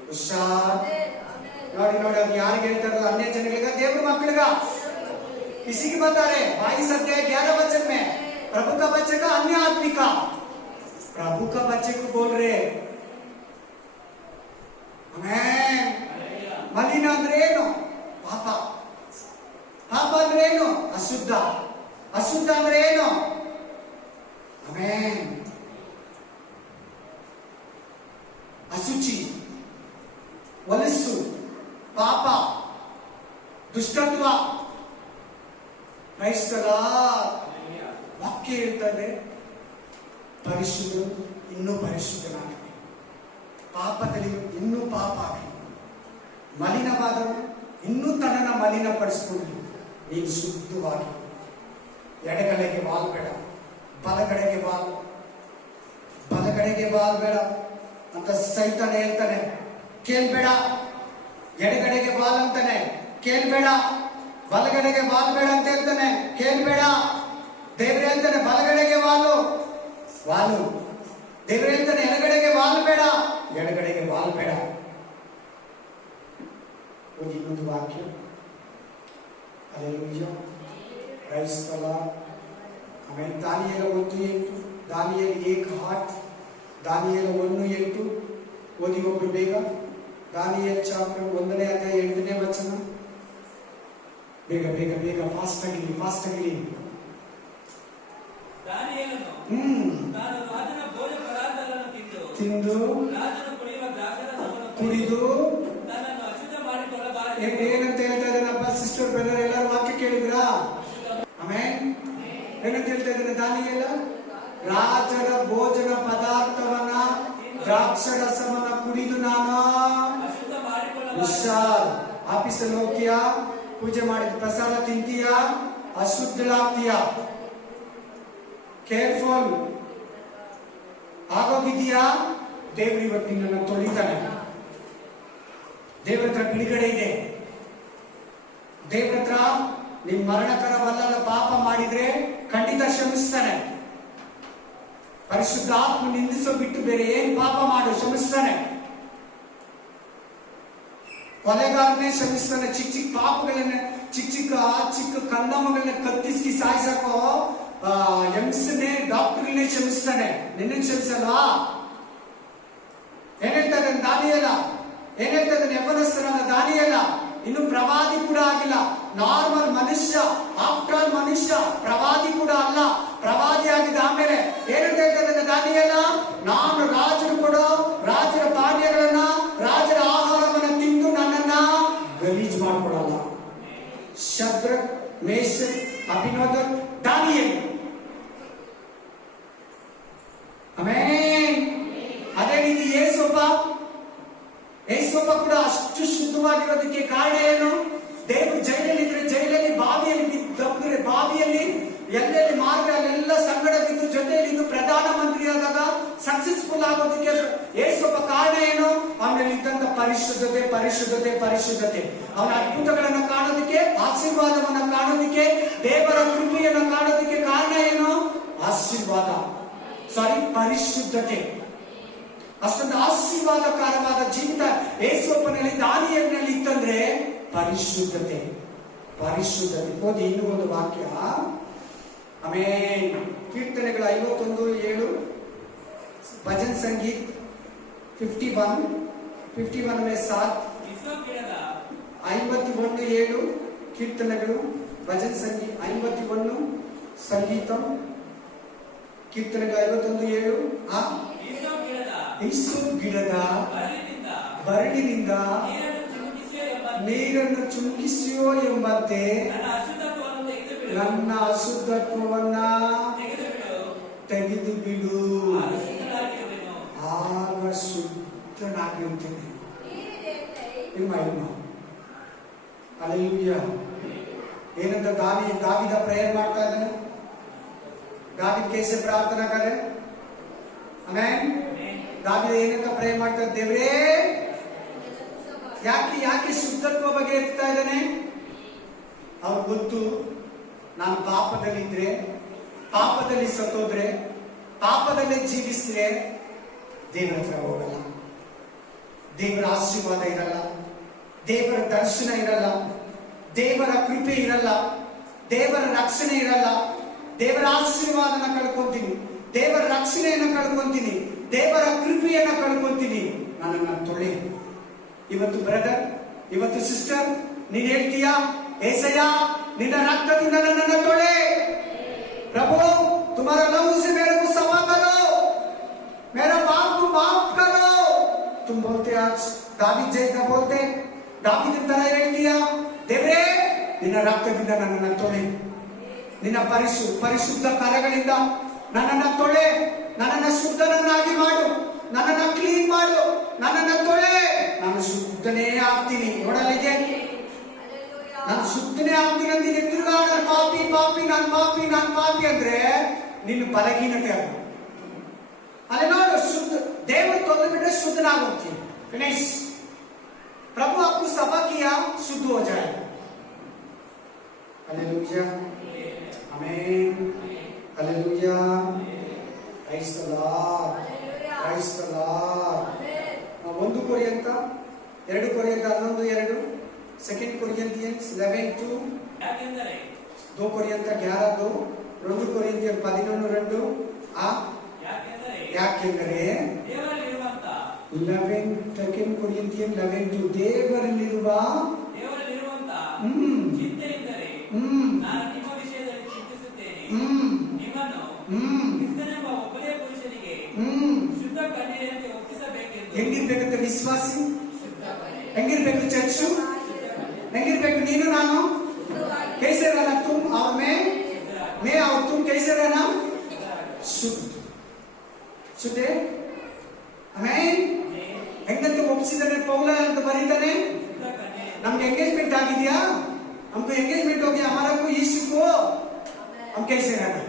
ಹುಷಾರ್. ನೋಡಿ ನೋಡಿ ಅದು ಯಾರಿಗೆ ಹೇಳ್ತಾರೆ? ಅನ್ಯ ಜನಗಳಿಗ, ದೇವ್ರ ಮಕ್ಕಳಿಗ. किसी की बता रहे 22 अध्याय 11 वचन में प्रभु का बच्चे का अन्य आदमी का, प्रभु का बच्चे को बोल रहे. आमेन. ಮಲಿನ ಅಂದ್ರೆ ಏನು? ಪಾಪ. ಪಾಪ ಅಂದ್ರೆ ಏನು? ಅಶುದ್ಧ. ಅಶುದ್ಧ ಅಂದ್ರೆ ಏನು? ಆಮೆನ್. ಅಶುಚಿ, ವಲಸ್ಸು, ಪಾಪ, ದುಷ್ಟತ್ವ. ವಾಕ್ಯ ಹೇಳ್ತಾರೆ ಪರಿಶುದ್ಧನು ಇನ್ನೂ ಪರಿಶುದ್ಧನಾಗಲಿ, ಪಾಪದಲ್ಲಿ ಇನ್ನೂ ಪಾಪ ಆಗಲಿ, ಮಲಿನವಾದವನು ಇನ್ನೂ ತನ್ನನ್ನು ಮಲಿನಪಡಿಸಿಕೊಳ್ಳಿ. ನೀನು ಶುದ್ಧವಾಗಿ ಎಡಗಡೆಗೆ ವಾಲ್ಬೇಡ, ಬಲಗಡೆಗೆ ವಾಲ್. ಎಡಗಡೆಗೆ ಬಾಲ್ಬೇಡ ಅಂತ ಸೈತಾನ ಹೇಳ್ತಾನೆ, ಕೇಳ್ಬೇಡ. ಎಡಗಡೆಗೆ ಬಾಲ್ ಅಂತಾನೆ, ಕೇಳ್ಬೇಡ. ಬಲಗಡೆಗೆ ಬಾಲ್ಬೇಡ ಅಂತ ಹೇಳ್ತಾನೆ, ಕೇಳ್ಬೇಡ. ದೇವ್ರು ಹೇಳ್ತಾನೆ ಬಲಗಡೆಗೆ ವಾಲು. ದೇವ್ರು ಹೇಳ್ತಾನೆ ಎಡಗಡೆಗೆ ವಾಲ್ಬೇಡ, ಎಡಗಡೆಗೆ ವಾಲ್ಬೇಡ. ಓದಿ ಇನ್ನೊಂದು ವಾಕ್ಯ. Hallelujah, praise the Lord. ಆಮೇಲೆ ದಾನಿಯೇಲ 1:8, ದಾನಿಯೇಲ 1:8, ದಾನಿಯೇಲ 1:8. ಓದಿ ಒಬ್ರು ಬೇಗ. ದಾನಿಯೇಲ ಚಾಪ್ಟರ್ 1ನೇ ಅಧ್ಯಾಯ 8ನೇ ವಚನ. ಬೇಗ ಬೇಗ ಬೇಗ, ಫಾಸ್ಟ್ ಆಗಿರಿ. ದಾನಿಯೇಲನು ತಾನು ರಾಜನ ಭೋಜನ ಪದಾರ್ಥಗಳನ್ನು ತಿಂದು ರಾಜನು ಕುಡಿಯುವ ದ್ರಾಕ್ಷಾರಸವನ್ನು ಕುಡಿದು ತನ್ನನ್ನು ಅಶುದ್ಧ ಮಾಡಿಕೊಳ್ಳಬಾರದು. ಏನಂತ ಹೇಳ್ತಾ ಇದ್ದಾನಪ್ಪ ಸಿಸ್ಟರ್ ಬ್ರದರ್? ಎಲ್ಲರೂ ವಾಕ್ಯ ಕೇಳಿದ್ರಾ? ಆಮೇನ್. ಏನಂತ ಹೇಳ್ತಾ ಇದ್ದಾನೆ ದಾನಿಯೇಲ? ರಾಜನ ಭೋಜನ ಪದಾರ್ಥವನ್ನ ದ್ರಾಕ್ಷಾರಸವನ್ನ ಕುಡಿದು ನಾನು ಅಶುದ್ಧ ಮಾಡಿಕೊಳ್ಳಬಾರದು. ಹುಷಾರ್. ಆಫೀಸಲ್ಲಿ ಹೋಗ್ತೀಯಾ, ಪೂಜೆ ಮಾಡಿದ ಪ್ರಸಾದ ತಿಂತೀಯಾ, ಅಶುದ್ಧಳಾಗ್ತೀಯಾ? ಕೇರ್ಫುಲ್. ಆಗೋಗಿದೀಯಾ? ದೇವ್ರು ಇವತ್ತು ನಿನ್ನನ್ನು ತೊಳಿತಾನೆ. ದೇವ್ರ ಹತ್ರ ಬಿಡುಗಡೆ ಇದೆ. ದೇವ್ರ ಹತ್ರ ನಿಮ್ ಮರಣಕರವಲ್ಲದ ಪಾಪ ಮಾಡಿದ್ರೆ ಖಂಡಿತ ಕ್ಷಮಿಸ್ತಾನೆ. ಪರಿಶುದ್ಧ ಆತ್ಮ ನಿಂದಿಸೋ ಬಿಟ್ಟು ಬೇರೆ ಏನ್ ಪಾಪ ಮಾಡು, ಕ್ಷಮಿಸ್ತಾನೆ. ಕೊಲೆಗಾರನೇ ಕ್ಷಮಿಸ್ತಾನೆ. ಚಿಕ್ಕ ಪಾಪಗಳನ್ನ, ಚಿಕ್ಕ ಕಂದಮ್ಮಗಳನ್ನ ಕತ್ತಿಸಿ ಸಾಯಿಸಕೋ ಎಂಸನ್ನೇ ಡಾಕ್ಟರ್ನೇ ಕ್ಷಮಿಸ್ತಾನೆ, ನಿನ್ನ ಕ್ಷಮಿಸಲ್ಲ. ಏನ್ ಹೇಳ್ತಾ ಇದ್ದಾನೆ ದಾನಿಯೇಲ? ಏನ್ ಹೇಳ್ತಾ ಇದ್ದಾನೆ ಯೌವನಸ್ಥನಾದ ದಾನಿಯೇಲ? ಇನ್ನು ಪ್ರವಾದಿ ಕೂಡ ಆಗಿಲ್ಲ, ನಾರ್ಮಲ್ ಮನುಷ್ಯ. ಆಫ್ಟರ್ ಆಲ್ ಮನುಷ್ಯ, ಪ್ರವಾದಿ ಕೂಡ ಅಲ್ಲ. ಪ್ರವಾದಿ ಆಗಿದ್ದ ಆಮೇಲೆ ಏನಂತ ಹೇಳ್ತಾ ಇದ್ದಾನೆ ದಾನಿಯೇಲ? ನಾನು ರಾಜರು ಕೊಡೋ ರಾಜರ ಪಾನೀಯಗಳನ್ನ, ರಾಜರ ಆಹಾರವನ್ನ ತಿಂದು ನನ್ನನ್ನ ಗಲೀಜು ಮಾಡ್ಕೊಡಲ್ಲ. Shadrach, Meshach, Abednego, Daniel. Amen. ಅದೇ ರೀತಿ ಯೇಸೊಬ್ಬ ಕೂಡ ಅಷ್ಟು ಶುದ್ಧವಾಗಿರೋದಕ್ಕೆ ಕಾರಣ ಏನು? ದೇವರು ಜೈಲಲ್ಲಿದ್ರೆ, ಜೈಲಲ್ಲಿ ಬಾವಿಯಲ್ಲಿ ಬಿದ್ದರೆ, ಬಾವಿಯಲ್ಲಿ ಎಲ್ಲೆಲ್ಲಿ ಮಾರ್ಗ ಅಲ್ಲೆಲ್ಲ ಸಂಗಡ ಬಿದ್ದು ಜೊತೆಯಲ್ಲಿ ಪ್ರಧಾನ ಮಂತ್ರಿ ಆದಾಗ ಸಕ್ಸಸ್ಫುಲ್ ಆಗೋದಕ್ಕೆ ಯೇಸೊಬ್ಬ ಕಾರಣ ಏನು? ಅವನಲ್ಲಿ ಇದ್ದಂತ ಪರಿಶುದ್ಧತೆ. ಅವನ ಅದ್ಭುತಗಳನ್ನು ಕಾಣೋದಕ್ಕೆ, ಆಶೀರ್ವಾದವನ್ನ ಕಾಣೋದಕ್ಕೆ, ದೇವರ ಕೃಪೆಯನ್ನು ಕಾಣೋದಕ್ಕೆ ಕಾರಣ ಏನು? ಪರಿಶುದ್ಧತೆ. ಅಷ್ಟೊಂದು ಆಶೀರ್ವಾದಕರವಾದ ಜೀವಿತ ಯೇಸೊಬ್ಬನಲ್ಲಿ, ದಾನಿಯೇಲನಲ್ಲಿ ಇತ್ತಂದ್ರೆ ಪರಿಶುದ್ಧತೆ. ಓದಿ ಇನ್ನೂ ಒಂದು ವಾಕ್ಯ. ಆಮೇನ್. ಕೀರ್ತನೆಗಳು 51:7, ಭಜನ್ ಸಂಗೀತ್ 51 में 7, 51:7 ಕೀರ್ತನೆಗಳು, ಭಜನ್ ಸಂಗೀತ್ 51 ಸಂಗೀತಂ, ಕೀರ್ತನೆಗಳು 51:7. ಹಿಸ್ಸೋಪ್ ಗಿಡದ ಬರಳಿನಿಂದ ನೀರನ್ನು ಚಿಮುಕಿಸಿಯೋ ಎಂಬಂತೆ ನನ್ನ ಅಶುದ್ಧತ್ವವನ್ನ ತೆಗೆದು ಬಿಡು, ಆಗ ಶುದ್ಧನಾಗಿರುತ್ತೇನೆ. ಹಲ್ಲೆಲೂಯಾ. ಏನಂತ दावीद ಪ್ರೇಯರ್ ಮಾಡ್ತಾ ಇದ್ದಾನೆ. दावीद कैसे प्रार्थना करे? ಆಮೆನ್. दावीद ಏನಂತ ಪ್ರೇಯರ್ ಮಾಡ್ತಾ? ದೇವರೇ, ಯಾಕೆ ಶುದ್ಧತ್ವ ಬಗ್ಗೆ ಎತ್ತಾ ಇದ್ದಾನೆ? ಅವ್ರು ಗೊತ್ತು, ನಾನು ಪಾಪದಲ್ಲಿದ್ರೆ, ಪಾಪದಲ್ಲಿ ಸತ್ತೋದ್ರೆ, ಪಾಪದಲ್ಲಿ ಜೀವಿಸಿದ್ರೆ ದೇವರ ಹತ್ರ ಹೋಗಲ್ಲ, ದೇವರ ಆಶೀರ್ವಾದ ಇರಲ್ಲ, ದೇವರ ದರ್ಶನ ಇರಲ್ಲ, ದೇವರ ಕೃಪೆ ಇರಲ್ಲ, ದೇವರ ರಕ್ಷಣೆ ಇರಲ್ಲ. ದೇವರ ಆಶೀರ್ವಾದನ ಕಳ್ಕೊಂತೀನಿ, ದೇವರ ರಕ್ಷಣೆಯನ್ನು ಕಳ್ಕೊಂತೀನಿ, ದೇವರ ಕೃಪೆಯನ್ನು ಕಳ್ಕೊಂತೀನಿ. ನನ್ನನ್ನ ತೊಳೆ. ಇವತ್ತು ಬ್ರದರ್, ಇವತ್ತು ಸಿಸ್ಟರ್, ನೀನ್ ಹೇಳ್ತೀಯಾ, ಏಸಯ್ಯ ನಿನ್ನ ರಕ್ತದಿಂದ ನನ್ನನ್ನು ತೊಳೆ. प्रभु तुम्हारा लहू से मेरे को सफा करो, मेरा पाप को माफ करो. तुम बोलते आज दावीद जैसा बोलते, दावीद ತರ ಹೇಳ್ತೀಯಾ, ದೇವರೇ ನಿನ್ನ ರಕ್ತದಿಂದ ನನ್ನನ್ನು ತೊಳೆ, ನಿನ್ನ ಪರಿಶುದ್ಧ ಕರಗಳಿಂದ ನನ್ನನ್ನು ತೊಳೆ, ನನ್ನನ್ನು ಶುದ್ಧನನ್ನಾಗಿ ಮಾಡು, ನನ್ನನ್ನು ಕ್ಲೀನ್ ಮಾಡು, ನನ್ನನ್ನು ತೊಳೆ. ನಾನು ಶುದ್ಧನೇ ಆಗ್ತೀನಿ. ನೋಡಲಿಕ್ಕೆ ನಾನು ಶುದ್ಧನೇ ಆಗ್ತೀನಿ ಅಂತೀನಿ. ತಿರುಗಾ ನಾನು ಪಾಪಿ ಅಂದ್ರೆ ನಿನ್ನ ಬಲಹೀನತೆ ಅಲ್ಲ. ಅಲ್ಲಿ ನೋಡು, शुद्ध ना होती फिनिश प्रभु आपको सफा किया शुद्ध हो जाएगा हालेलुया आमीन hallelujah price the lord price the lord 1 ಕೊರಿಂಥ 2 ಕೊರಿಂಥ 11:2 2 Corinthians 11:2 ಯಾಕೆಂದರೆ 2 ಕೊರಿಂಥ 11:2 2 ಕೊರಿಂಥಿಯನ್ 11:2 ಯಾಕೆಂದರೆ ದೇವರಲ್ಲಿರುವಂತ 2 ಕೊರಿಂಥಿಯನ್ 11:2 ದೇವರಲ್ಲಿರುವಂತ ಚಿಂತೆಯಿಂದಲೇ ನಾನು ನಿಮ್ಮ ವಿಷಯದಲ್ಲಿ ಚಿಂತಿಸುತ್ತೇನೆ ನಿಮ್ಮನ್ನು ಕ್ರಿಸ್ತನೆಂಬ ಒಬ್ಬನೇ ಪುರುಷನಿಗೆ ಶುದ್ಧ ಕನ್ಯೆಯಂತೆ ಒಪ್ಪಿಸಬೇಕೆಂದು ಹೆಂಗಿರ್ಬೇಕಂತ ವಿಶ್ವಾಸಿ ಹೆಂಗಿರ್ಬೇಕು ಚರ್ಚು ಹೆಂಗಿರ್ಬೇಕು ನೀನು ನಾನು कैसे रहना तुम और मैं और तुम कैसे रहना शुद्ध शुद्ध ಆಮೆನ್ ಹೆಂಗಂತ ಒಪ್ಪಿಸಿದಾನೆ ಪೌಲ ಅಂತ ಬರೀತಾನೆ ನಮ್ಗೆ ಎಂಗೇಜ್ಮೆಂಟ್ ಆಗಿದೆಯಾ हमको एंगेजमेंट हो गया हमारा को यीशु को हम कैसे रहना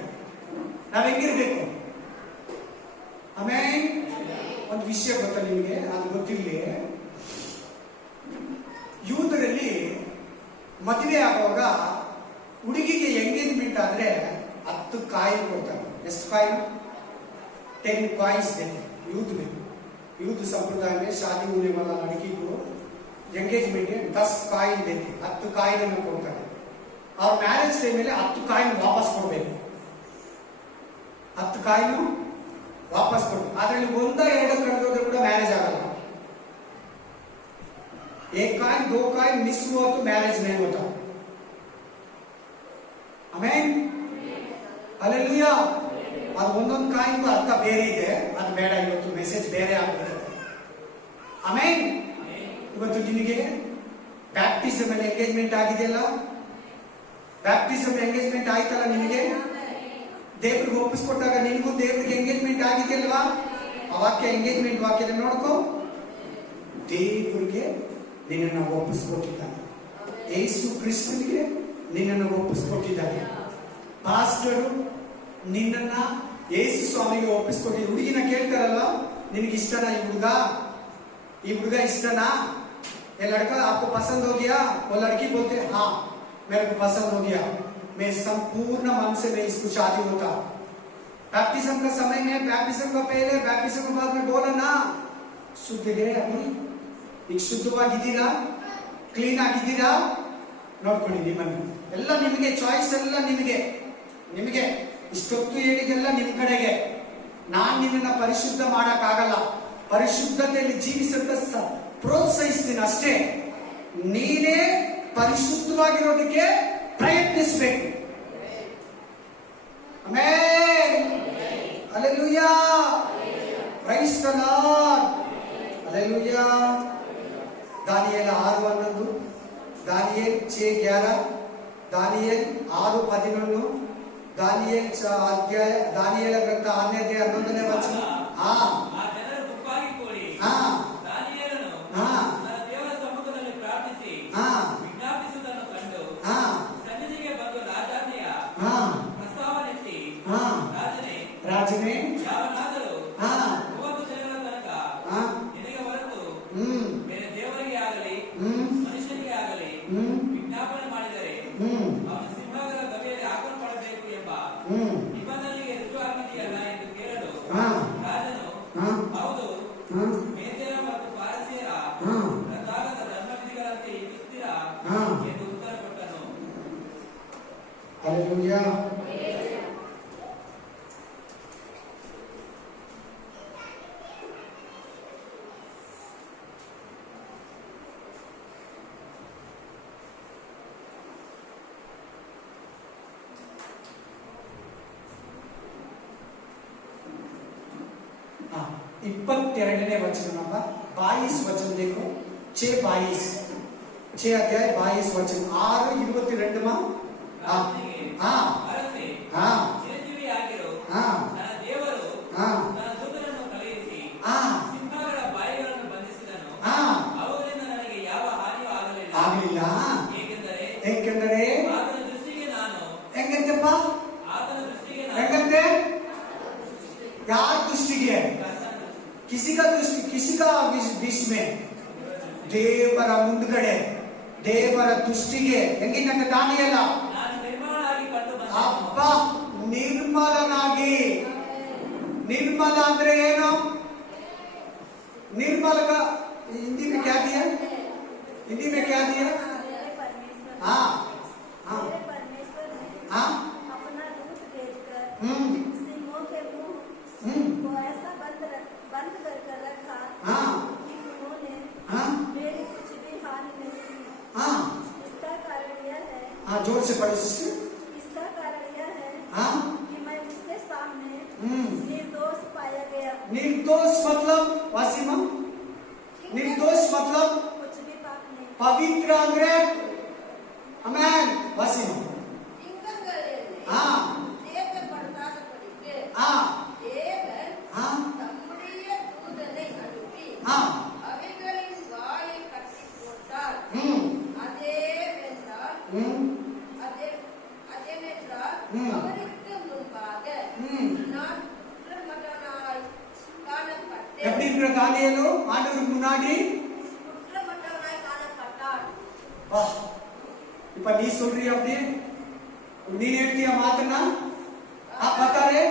ನಾವು ಹೆಂಗಿರ್ಬೇಕು ಆಮೆನ್ ಒಂದು ವಿಷಯ ಗೊತ್ತಾ ನಿಮಗೆ ಅದು ಗೊತ್ತಿರಲಿ ಯೂತರಲ್ಲಿ ಮದುವೆ ಆಗುವಾಗ ಹುಡುಗಿಗೆ ಎಂಗೇಜ್ಮೆಂಟ್ ಆದ್ರೆ 10 ಕಾಯಿನ್ ಕೊಡ್ತಾರೆ ಎಷ್ಟು ಕಾಯಿನ್ 10 कॉइन्स देते यूथ संप्रदाय में शादी होने वाला लड़की को एंगेजमेंट में 10 कॉइन देते 10 कॉइन अನ್ನು ಕೊಡ್ತಾರೆ और मैरिज डे ಮೇಲೆ 10 कॉइन ವಾಪಸ್ ಕೊಡಬೇಕು 10 कॉइन ವಾಪಸ್ ಕೊಡು ಅದರಲ್ಲಿ ಒಂದ ಎರಡು ಕಳೆದೋದ್ರೆ ಕೂಡ ಮ್ಯಾರೇಜ್ ಆಗಲ್ಲ एक कॉइन 2 कॉइन मिस हुआ तो मैरिज नहीं होता आमीन हालेलुया ಅದು ಒಂದೊಂದು ಕಾಯಿನ್ಗೂ ಅರ್ಥ ಬೇರೆ ಇದೆ ಅದು ಬೇಡ ಇವತ್ತು ಮೆಸೇಜ್ ಬೇರೆ ಆಗ್ಬಿಡುತ್ತೆ ಆಮೇನ್ ಇವತ್ತು ನಿಮಗೆ ಬ್ಯಾಪ್ಟಿಸಮ್ ಅಲ್ಲಿ ಎಂಗೇಜ್ಮೆಂಟ್ ಆಗಿದೆಯಲ್ಲ ಬ್ಯಾಪ್ಟಿಸಮ್ ಎಂಗೇಜ್ಮೆಂಟ್ ಆಯ್ತಲ್ಲ ನಿಮಗೆ ದೇವರಿಗೆ ಒಪ್ಪಿಸ್ಕೊಟ್ಟಾಗ ನಿನಗೂ ದೇವರಿಗೆ ಎಂಗೇಜ್ಮೆಂಟ್ ಆಗಿದೆಯಲ್ವಾ ಆ ವಾಕ್ಯ ಎಂಗೇಜ್ಮೆಂಟ್ ವಾಕ್ಯದ ನೋಡ್ಕೋ ದೇವರಿಗೆ ನಿನ್ನನ್ನು ಒಪ್ಪಿಸ್ಕೊಟ್ಟಿದ್ದಾನೆ ಯೇಸು ಕ್ರಿಸ್ತನಿಗೆ ನಿನ್ನನ್ನು ಒಪ್ಪಿಸ್ಕೊಟ್ಟಿದ್ದಾನೆ ಪಾಸ್ಟರು ನಿನ್ನನ್ನ ಯೇಸು ಸ್ವಾಮಿಗೆ ಒಪ್ಪಿಸ್ಕೊಟ್ಟಿದ್ದು ಹುಡುಗಿನ ಕೇಳ್ತಾರಲ್ಲ ನಿನಗೆ ಇಷ್ಟನಾ ಈ ಹುಡುಗ इष्टना ये लड़का आपको पसंद हो गया वो लड़की बोलते हाँ मेरे को पसंद हो गया मैं संपूर्ण मन से मैं इसको शादी होता बैप्टिज्म का समय में बैप्टिज्म का पहले बैप्टिज्म के बाद में बोला ना शुद्ध है अभी ಈಗ ಶುದ್ಧವಾಗಿದ್ದೀರಾ ಕ್ಲೀನ್ ಆಗಿದ್ದೀರಾ ನೋಡ್ಕೊಳ್ಳಿ ನಿಮ್ಮನ್ನು ಎಲ್ಲ ನಿಮಗೆ ಚಾಯ್ಸ್ ಎಲ್ಲ ನಿಮಗೆ ಇಷ್ಟೊತ್ತು ಹೇಳಿದೆಲ್ಲ ನಿಮ್ಮ ಕಡೆಗೆ ನಾನು ನಿನ್ನನ್ನು ಪರಿಶುದ್ಧ ಮಾಡಕ್ಕಾಗಲ್ಲ ಪರಿಶುದ್ಧತೆಯಲ್ಲಿ ಜೀವಿಸೋದಕ್ಕೆ ಪ್ರೋತ್ಸಾಹಿಸ್ತೀನಿ ಅಷ್ಟೇ ನೀನೇ ಪರಿಶುದ್ಧವಾಗಿರೋದಕ್ಕೆ ಪ್ರಯತ್ನಿಸಬೇಕು amen hallelujah price the lord hallelujah Daniel 6:11 Daniel 6:11 Daniel 6:11 Daniel Daniel ग्रंथ 6ನೇ ಅಧ್ಯಾಯ 11ನೇ ವಚನ ಆ ಜನರು ತುಪ್ಪಾಗಿಕೊಳ್ಳಿ ದಾನಿಯೇಲನು ತನ್ನ ದೇವರ ಸಮ್ಮುಖದಲ್ಲಿ ಪ್ರಾರ್ಥಿಸಿ ವಿಜ್ಞಾಪಿಸುವುದನ್ನು ಕಂಡು ಸನ್ನಿಧಿಗೆ ಬಂದು ರಾಜಾಜ್ಞೆಯ ಪ್ರಸ್ತಾವನೆತ್ತಿ ರಾಜನೇ ಯಾವನಾದರೂ 30 ದಿನಗಳ ತನಕ ನಿನಗೆ ಹೊರತು ಬೇರೆ ದೇವರಿಗೆ ಆಗಲಿ ಮನುಷ್ಯನಿಗೆ ಆಗಲಿ ವಿಜ್ಞಾಪನೆ ಮಾಡಿದರೆ ಅವನು ಸಿಂಹಗಳ ಗವಿಯಲ್ಲಿ ಹಾಕಲ್ಪಡಬೇಕು ಎಂಬ ನಿಬಂಧನೆಗೆ ರುಜುವಾಗಿದೆಯಲ್ಲ ಎಂದು ಕೇಳಲು ರಾಜನು ಹೌದು ಮೇದ್ಯರ ಮತ್ತು ಪಾರಸಿಯರ ಪ್ರಧಾನದ ಧರ್ಮವಿಧಿಗಳಂತೆ ಇರಿಸ್ತೀರಾ ಎಂದು ಉತ್ತರ ಕೊಟ್ಟನು. ಹಲ್ಲೆಲೂಯಾ इक्कीसवें वचन 22 वचन देखो 6:22 6 अध्याय 22 वचन 6:22 में ಚಿರಂಜೀವಿಯಾಗಿರು ನನ್ನ ದೇವರು ನನ್ನ ದೂತರನ್ನು ಕಳುಹಿಸಿ ಸಿಂಹಗಳ ಬಾಯಿಗಳನ್ನು ಬಂಧಿಸಿದನು ಅವರಿಂದ ನನಗೆ ಯಾವ ಹಾನಿಯೂ ಆಗಲಿಲ್ಲ ಏಕೆಂದರೆ ಆತನ ದೃಷ್ಟಿಗೆ ನಾನು ಹೆಂಗಂತೆಪ್ಪ ಆತನ ದೃಷ್ಟಿಗೆ ಹೆಂಗಂತೆ ಯಾರ ದೃಷ್ಟಿಗೆ ಕಿಸಿಗ बीच में ದೇವರ ಮುಂದ್ಗಡೆ ದೇವರ ದೃಷ್ಟಿಗೆ ಹೆಂಗಿನಂತೆ ದಾನಿಯೇಲ ನಾನು ನಿರ್ಮಲನಾಗಿ ಕಂಡು ಬಂದೆನು. ಅಪ್ಪ ನಿರ್ಮಲನಾಗಿ. निर्मल ಅಂದ್ರೆ ಏನು? निर्मल का हिंदी में क्या दिया? हिंदी में क्या दिया? हाँ हाँ मेरे परमेश्वर ने हाँ अपना दूत भेजकर हम्म सिंहों के मुंह को ऐसा बंद कर रखा हाँ कि उन्होंने हाँ मेरी कुछ भी हानि नहीं की। हाँ इसका कारण यह है हाँ जोर से पढ़ो सिस्टर. इसका कारण यह है हाँ कि मैं उसके सामने हम्म निर्दोष पाया गया। निर्दोष मतलब वासिमा निर्दोष मतलब कुछ भी पाप नहीं। पवित्र ಅಂದ್ರೆ ಆಮೆನ್ ವಾಸಿಮಾ हाँ हाँ हाँ हाँ எப்படி இருக்கிற தானியேலு ஆண்டவருக்கு முன்னாடி வா இப்ப நீ சொல்றிய அப்படியே நீ ಹೇಳ್ತೀಯ ಮಾತನ್ನ आप बता रहे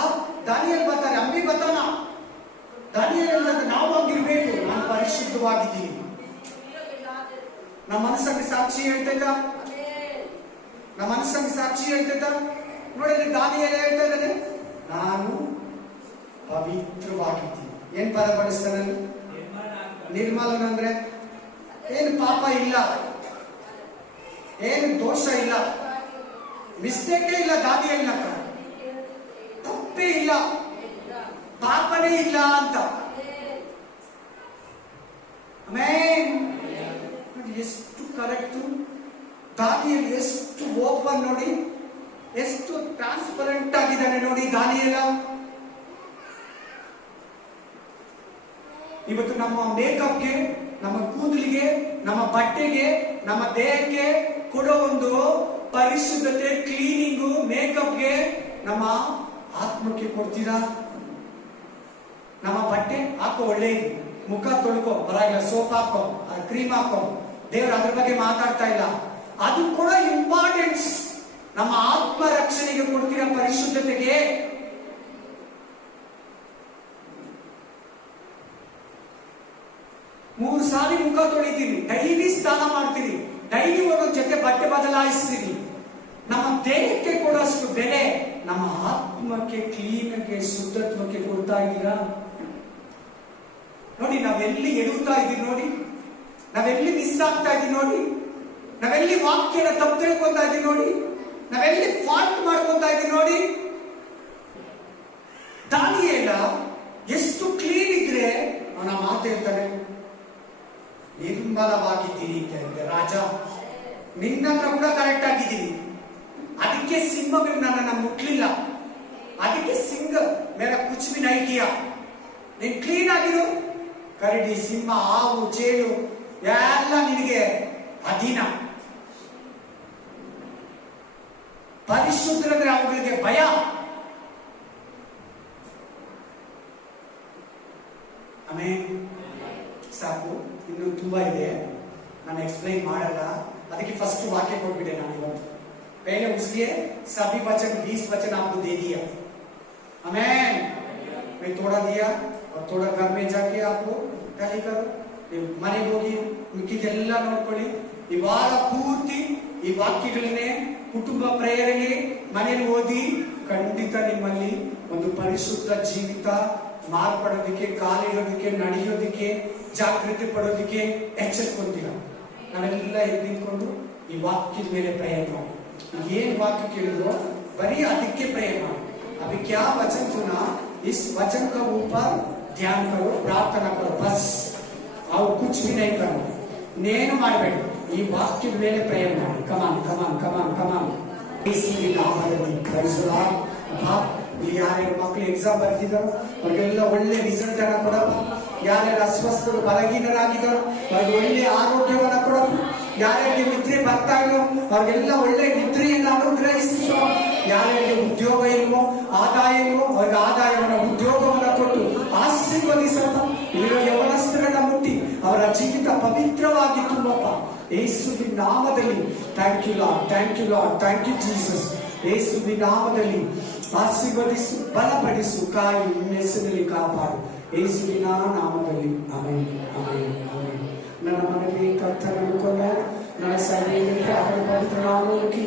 आप दानियेल बता रहे हम भी बताना दानियेल ಹೇಳಿದ ನಾವು ಆಗಿರಬೇಕು ನಾನು ಪರಿಶುದ್ಧವಾಗಿದ್ದೀನಿ ನಮ್ಮ ಮನಸ್ಸಿಗೆ ಸಾಕ್ಷಿ ಹೇಳ್ತೈತಾ ನಮ್ಮ ಮನಸ್ಸಿಗೆ ಸಾಕ್ಷಿ ಹೇಳ್ತೈತಾ ನೋಡಿ ದಾನಿಯೇಲ್ ಹೇಳ್ತಾ ಇದ್ದಾನೆ ನಾನು ಪವಿತ್ರವಾಗಿದ್ದೀನಿ ಏನ್ ಪದ ಬಳಸ್ತಾನೆ ನಿರ್ಮಲನಂದ್ರೆ ಏನು ಪಾಪ ಇಲ್ಲ ಏನು ದೋಷ ಇಲ್ಲ ಮಿಸ್ಟೇಕೇ ಇಲ್ಲ ದಾನಿಯೇಲನ ಹತ್ರ ತಪ್ಪೇ ಇಲ್ಲ ಪಾಪನೇ ಇಲ್ಲ ಅಂತ ಆಮೆನ್ ನೋಡಿ ಎಷ್ಟು ಕರೆಕ್ಟ್ ದಾನಿಯೇಲ್ ಎಷ್ಟು ಓಪನ್ ನೋಡಿ ಎಷ್ಟು ಟ್ರಾನ್ಸ್ಪರೆಂಟ್ ಆಗಿದ್ದಾನೆ ನೋಡಿ ದಾನಿಯೇಲ ಇವತ್ತು ನಮ್ಮ ಮೇಕಪ್ಗೆ ನಮ್ಮ ಕೂದಲಿಗೆ ನಮ್ಮ ಬಟ್ಟೆಗೆ ನಮ್ಮ ದೇಹಕ್ಕೆ ಕೊಡೋ ಒಂದು ಪರಿಶುದ್ಧತೆ ಕ್ಲೀನಿಂಗು ಮೇಕಪ್ಗೆ ನಮ್ಮ ಆತ್ಮಕ್ಕೆ ಕೊಡ್ತೀರಾ ನಮ್ಮ ಬಟ್ಟೆ ಹಾಕೋ ಒಳ್ಳೇದು ಮುಖ ತೊಳ್ಕೊ ಪರವಾಗಿಲ್ಲ ಸೋಪ್ ಹಾಕೋ ಕ್ರೀಮ್ ಹಾಕೋ ದೇವ್ರ ಅದ್ರ ಬಗ್ಗೆ ಮಾತಾಡ್ತಾ ಇಲ್ಲ ಅದು ಕೂಡ ಇಂಪಾರ್ಟೆನ್ಸ್ ನಮ್ಮ ಆತ್ಮ ರಕ್ಷಣೆಗೆ ಕೊಡ್ತೀರಾ ಪರಿಶುದ್ಧತೆಗೆ ಮೂರು ಸಾರಿ ಮುಖ ತೊಳಿತೀವಿ ಡೈಲಿ ಸ್ನಾನ ಮಾಡ್ತೀವಿ ಡೈಲಿ ಒಂದೊಂದು ಜೊತೆ ಬಟ್ಟೆ ಬದಲಾಯಿಸ್ತೀವಿ ನಮ್ಮ ದೇಹಕ್ಕೆ ಕೊಡೋಷ್ಟು ಬೆಲೆ ನಮ್ಮ ಆತ್ಮಕ್ಕೆ ಕ್ಲೀನ್ಗೆ ಶುದ್ಧತ್ವಕ್ಕೆ ಕೊಡ್ತಾ ಇದ್ದೀರಾ ನೋಡಿ ನಾವೆಲ್ಲಿ ಎಡುತ್ತಾ ಇದೀವಿ ನೋಡಿ ನಾವೆಲ್ಲಿ ಮಿಸ್ ಆಗ್ತಾ ಇದೀವಿ ನೋಡಿ ನಾವೆಲ್ಲಿ ವಾಕ್ಯನ ತಪ್ಪು ತಿಳ್ಕೊಂತಾ ಇದೀವಿ ನೋಡಿ ನಾವೆಲ್ಲಿ ಫಾಲ್ಟ್ ಮಾಡ್ಕೊಂತಾ ಇದೀವಿ ನೋಡಿ ದಾನಿಯೇಲ ಎಷ್ಟು ಕ್ಲೀನ್ ಇದ್ರೆ ಅವನ ಮಾತು ಹೇಳ್ತಾನೆ ನಿರ್ಮಲವಾಗಿದ್ದೀನಿ ಅಂತ ರಾಜ ನಿನ್ನ ಹತ್ರ ಕೂಡ ಕರೆಕ್ಟ್ ಆಗಿದ್ದೀನಿ ಅದಕ್ಕೆ ಸಿಂಹಗಳು ನನ್ನನ್ನು ಮುಟ್ಲಿಲ್ಲ ಅದಕ್ಕೆ ಸಿಂಹ ಮೇರೆ ಕುಚ್ ಬಿ ನೈ ಕಿಯಾ ನೀನ್ ಕ್ಲೀನ್ ಆಗಿರು ಕರಡಿ ಸಿಂಹ ಹಾವು ಚೇಳು ಎಲ್ಲ ನಿನಗೆ ಅಧೀನ ಪರಿಶುದ್ಧರಂದ್ರೆ ಅವುಗಳಿಗೆ ಭಯ ಆಮೇಲೆ ಸಾಕು ಇನ್ನು ತುಂಬಾ ಇದೆ ನಾನು ಎಕ್ಸ್ಪ್ಲೈನ್ ಮಾಡಲ್ಲ ಅದಕ್ಕೆ ಫಸ್ಟ್ वाक्य ಕೊಟ್ಬಿಟ್ಟೆ ನಾನು ಇವತ್ತು पहले उसके सभी वचन 20 वचन आपको दे दिया आमेन मैं थोड़ा दिया और थोड़ा घर में जाके आपको क्या करो ಮನೆಗೆ ಹೋಗಿ ಮಿಕ್ಕಿದೆಲ್ಲ ನೋಡ್ಕೊಳ್ಳಿ ಈ ವಾರ ಪೂರ್ತಿ ಈ ವಾಕ್ಯಗಳನ್ನೇ ಕುಟುಂಬ ಪ್ರೇರಣೆ ಮನೆಯಲ್ಲಿ ಓದಿ ಖಂಡಿತ ನಿಮ್ಮಲ್ಲಿ ಒಂದು ಪರಿಶುದ್ಧ ಜೀವಿತ ಮಾರ್ಪಡೋದಕ್ಕೆ ಕಾಲಿಡೋದಕ್ಕೆ ನಡೆಯೋದಕ್ಕೆ ಜಾಗೃತಿ ಪಡೋದಕ್ಕೆ ಎಚ್ಚರಿಕೊಂತೀರ ನಾವೆಲ್ಲ ಎದ್ದು ನಿಂತ್ಕೊಂಡು ಈ ವಾಕ್ಯದ ಮೇಲೆ ಪ್ರಯತ್ನ ಮಾಡಿ ಏನ್ वाक्य ಕೇಳಿದ್ರು बड़ी अधिक प्रयत्न अभी क्या वचन सुना इस वचन का ऊपर ध्यान करो प्रार्थना करो बस और कुछ भी नहीं करो नेनु ಮಾಡಬೇಡಿ ಈ ವಾಕ್ಯದ ಮೇಲೆ ಪ್ರಯತ್ನ ಮಾಡಿ ಕಮಾನ್ ಕಮಾನ್ ಕಮಾನ್ ಕಮಾನ್ ಇಸಿ ನಾಮದಲ್ಲಿ ಪ್ರೈಸ್ ಲಾರ್ಡ್ ಬಾಪ್ ಯಾರ್ಯಾರ ಮಕ್ಕಳು ಎಕ್ಸಾಮ್ ಬರ್ತಿದ್ದಾರೋ ಅವರಿಗೆಲ್ಲ ಒಳ್ಳೆ ರಿಸಲ್ಟ್ ಅನ್ನ ಕೊಡಪ್ಪ ಯಾರ್ಯಾರು ಅಸ್ವಸ್ಥರು ಬಲಹೀನರಾಗಿದ್ದಾರೋ ಅವ್ರಿಗೆ ಒಳ್ಳೆ ಆರೋಗ್ಯವನ್ನ ಕೊಡಪ್ಪ ಯಾರ್ಯಾರಿಗೆ ನಿದ್ರೆ ಬರ್ತಾ ಇರೋ ಅವ್ರಿಗೆಲ್ಲ ಒಳ್ಳೆ ನಿದ್ರೆಯನ್ನು ಅನುಗ್ರಹಿಸಿದ್ರು ಯಾರ್ಯಾರಿಗೆ ಉದ್ಯೋಗ ಇಲ್ವೋ ಆದಾಯ ಇಲ್ವೋ ಅವ್ರಿಗೆ ಆದಾಯವನ್ನ ಉದ್ಯೋಗವನ್ನ ಸ್ತೋತ್ರ. ಇಲ್ಲಿರೋ ಯವನಸ್ಥರನ್ನ ಮುಟ್ಟಿ ಅವರ ಜೀವಿತ ಪವಿತ್ರವಾಗಿ ತುಂಬಪ್ಪ ಯೇಸುವಿನ ನಾಮದಲ್ಲಿ. Thank you Lord, thank you Lord, thank you Jesus. ಯೇಸುವಿನ ನಾಮದಲ್ಲಿ ಆಶೀರ್ವದಿಸು, ಬಲಪಡಿಸು, ಕಾಯಿ, ನಿನ್ನ ಹೆಸರಲ್ಲಿ ಕಾಪಾಡು ಯೇಸುವಿನ ನಾಮದಲ್ಲಿ. Amen, amen, amen. ನನ್ನ ಮನವಿ ಕರ್ತನನ್ನು ಕೊಂಡ ನನ್ನ ಸಭೆಯಲ್ಲಿ ಪವಿತ್ರ ನಾಮಕ್ಕೆ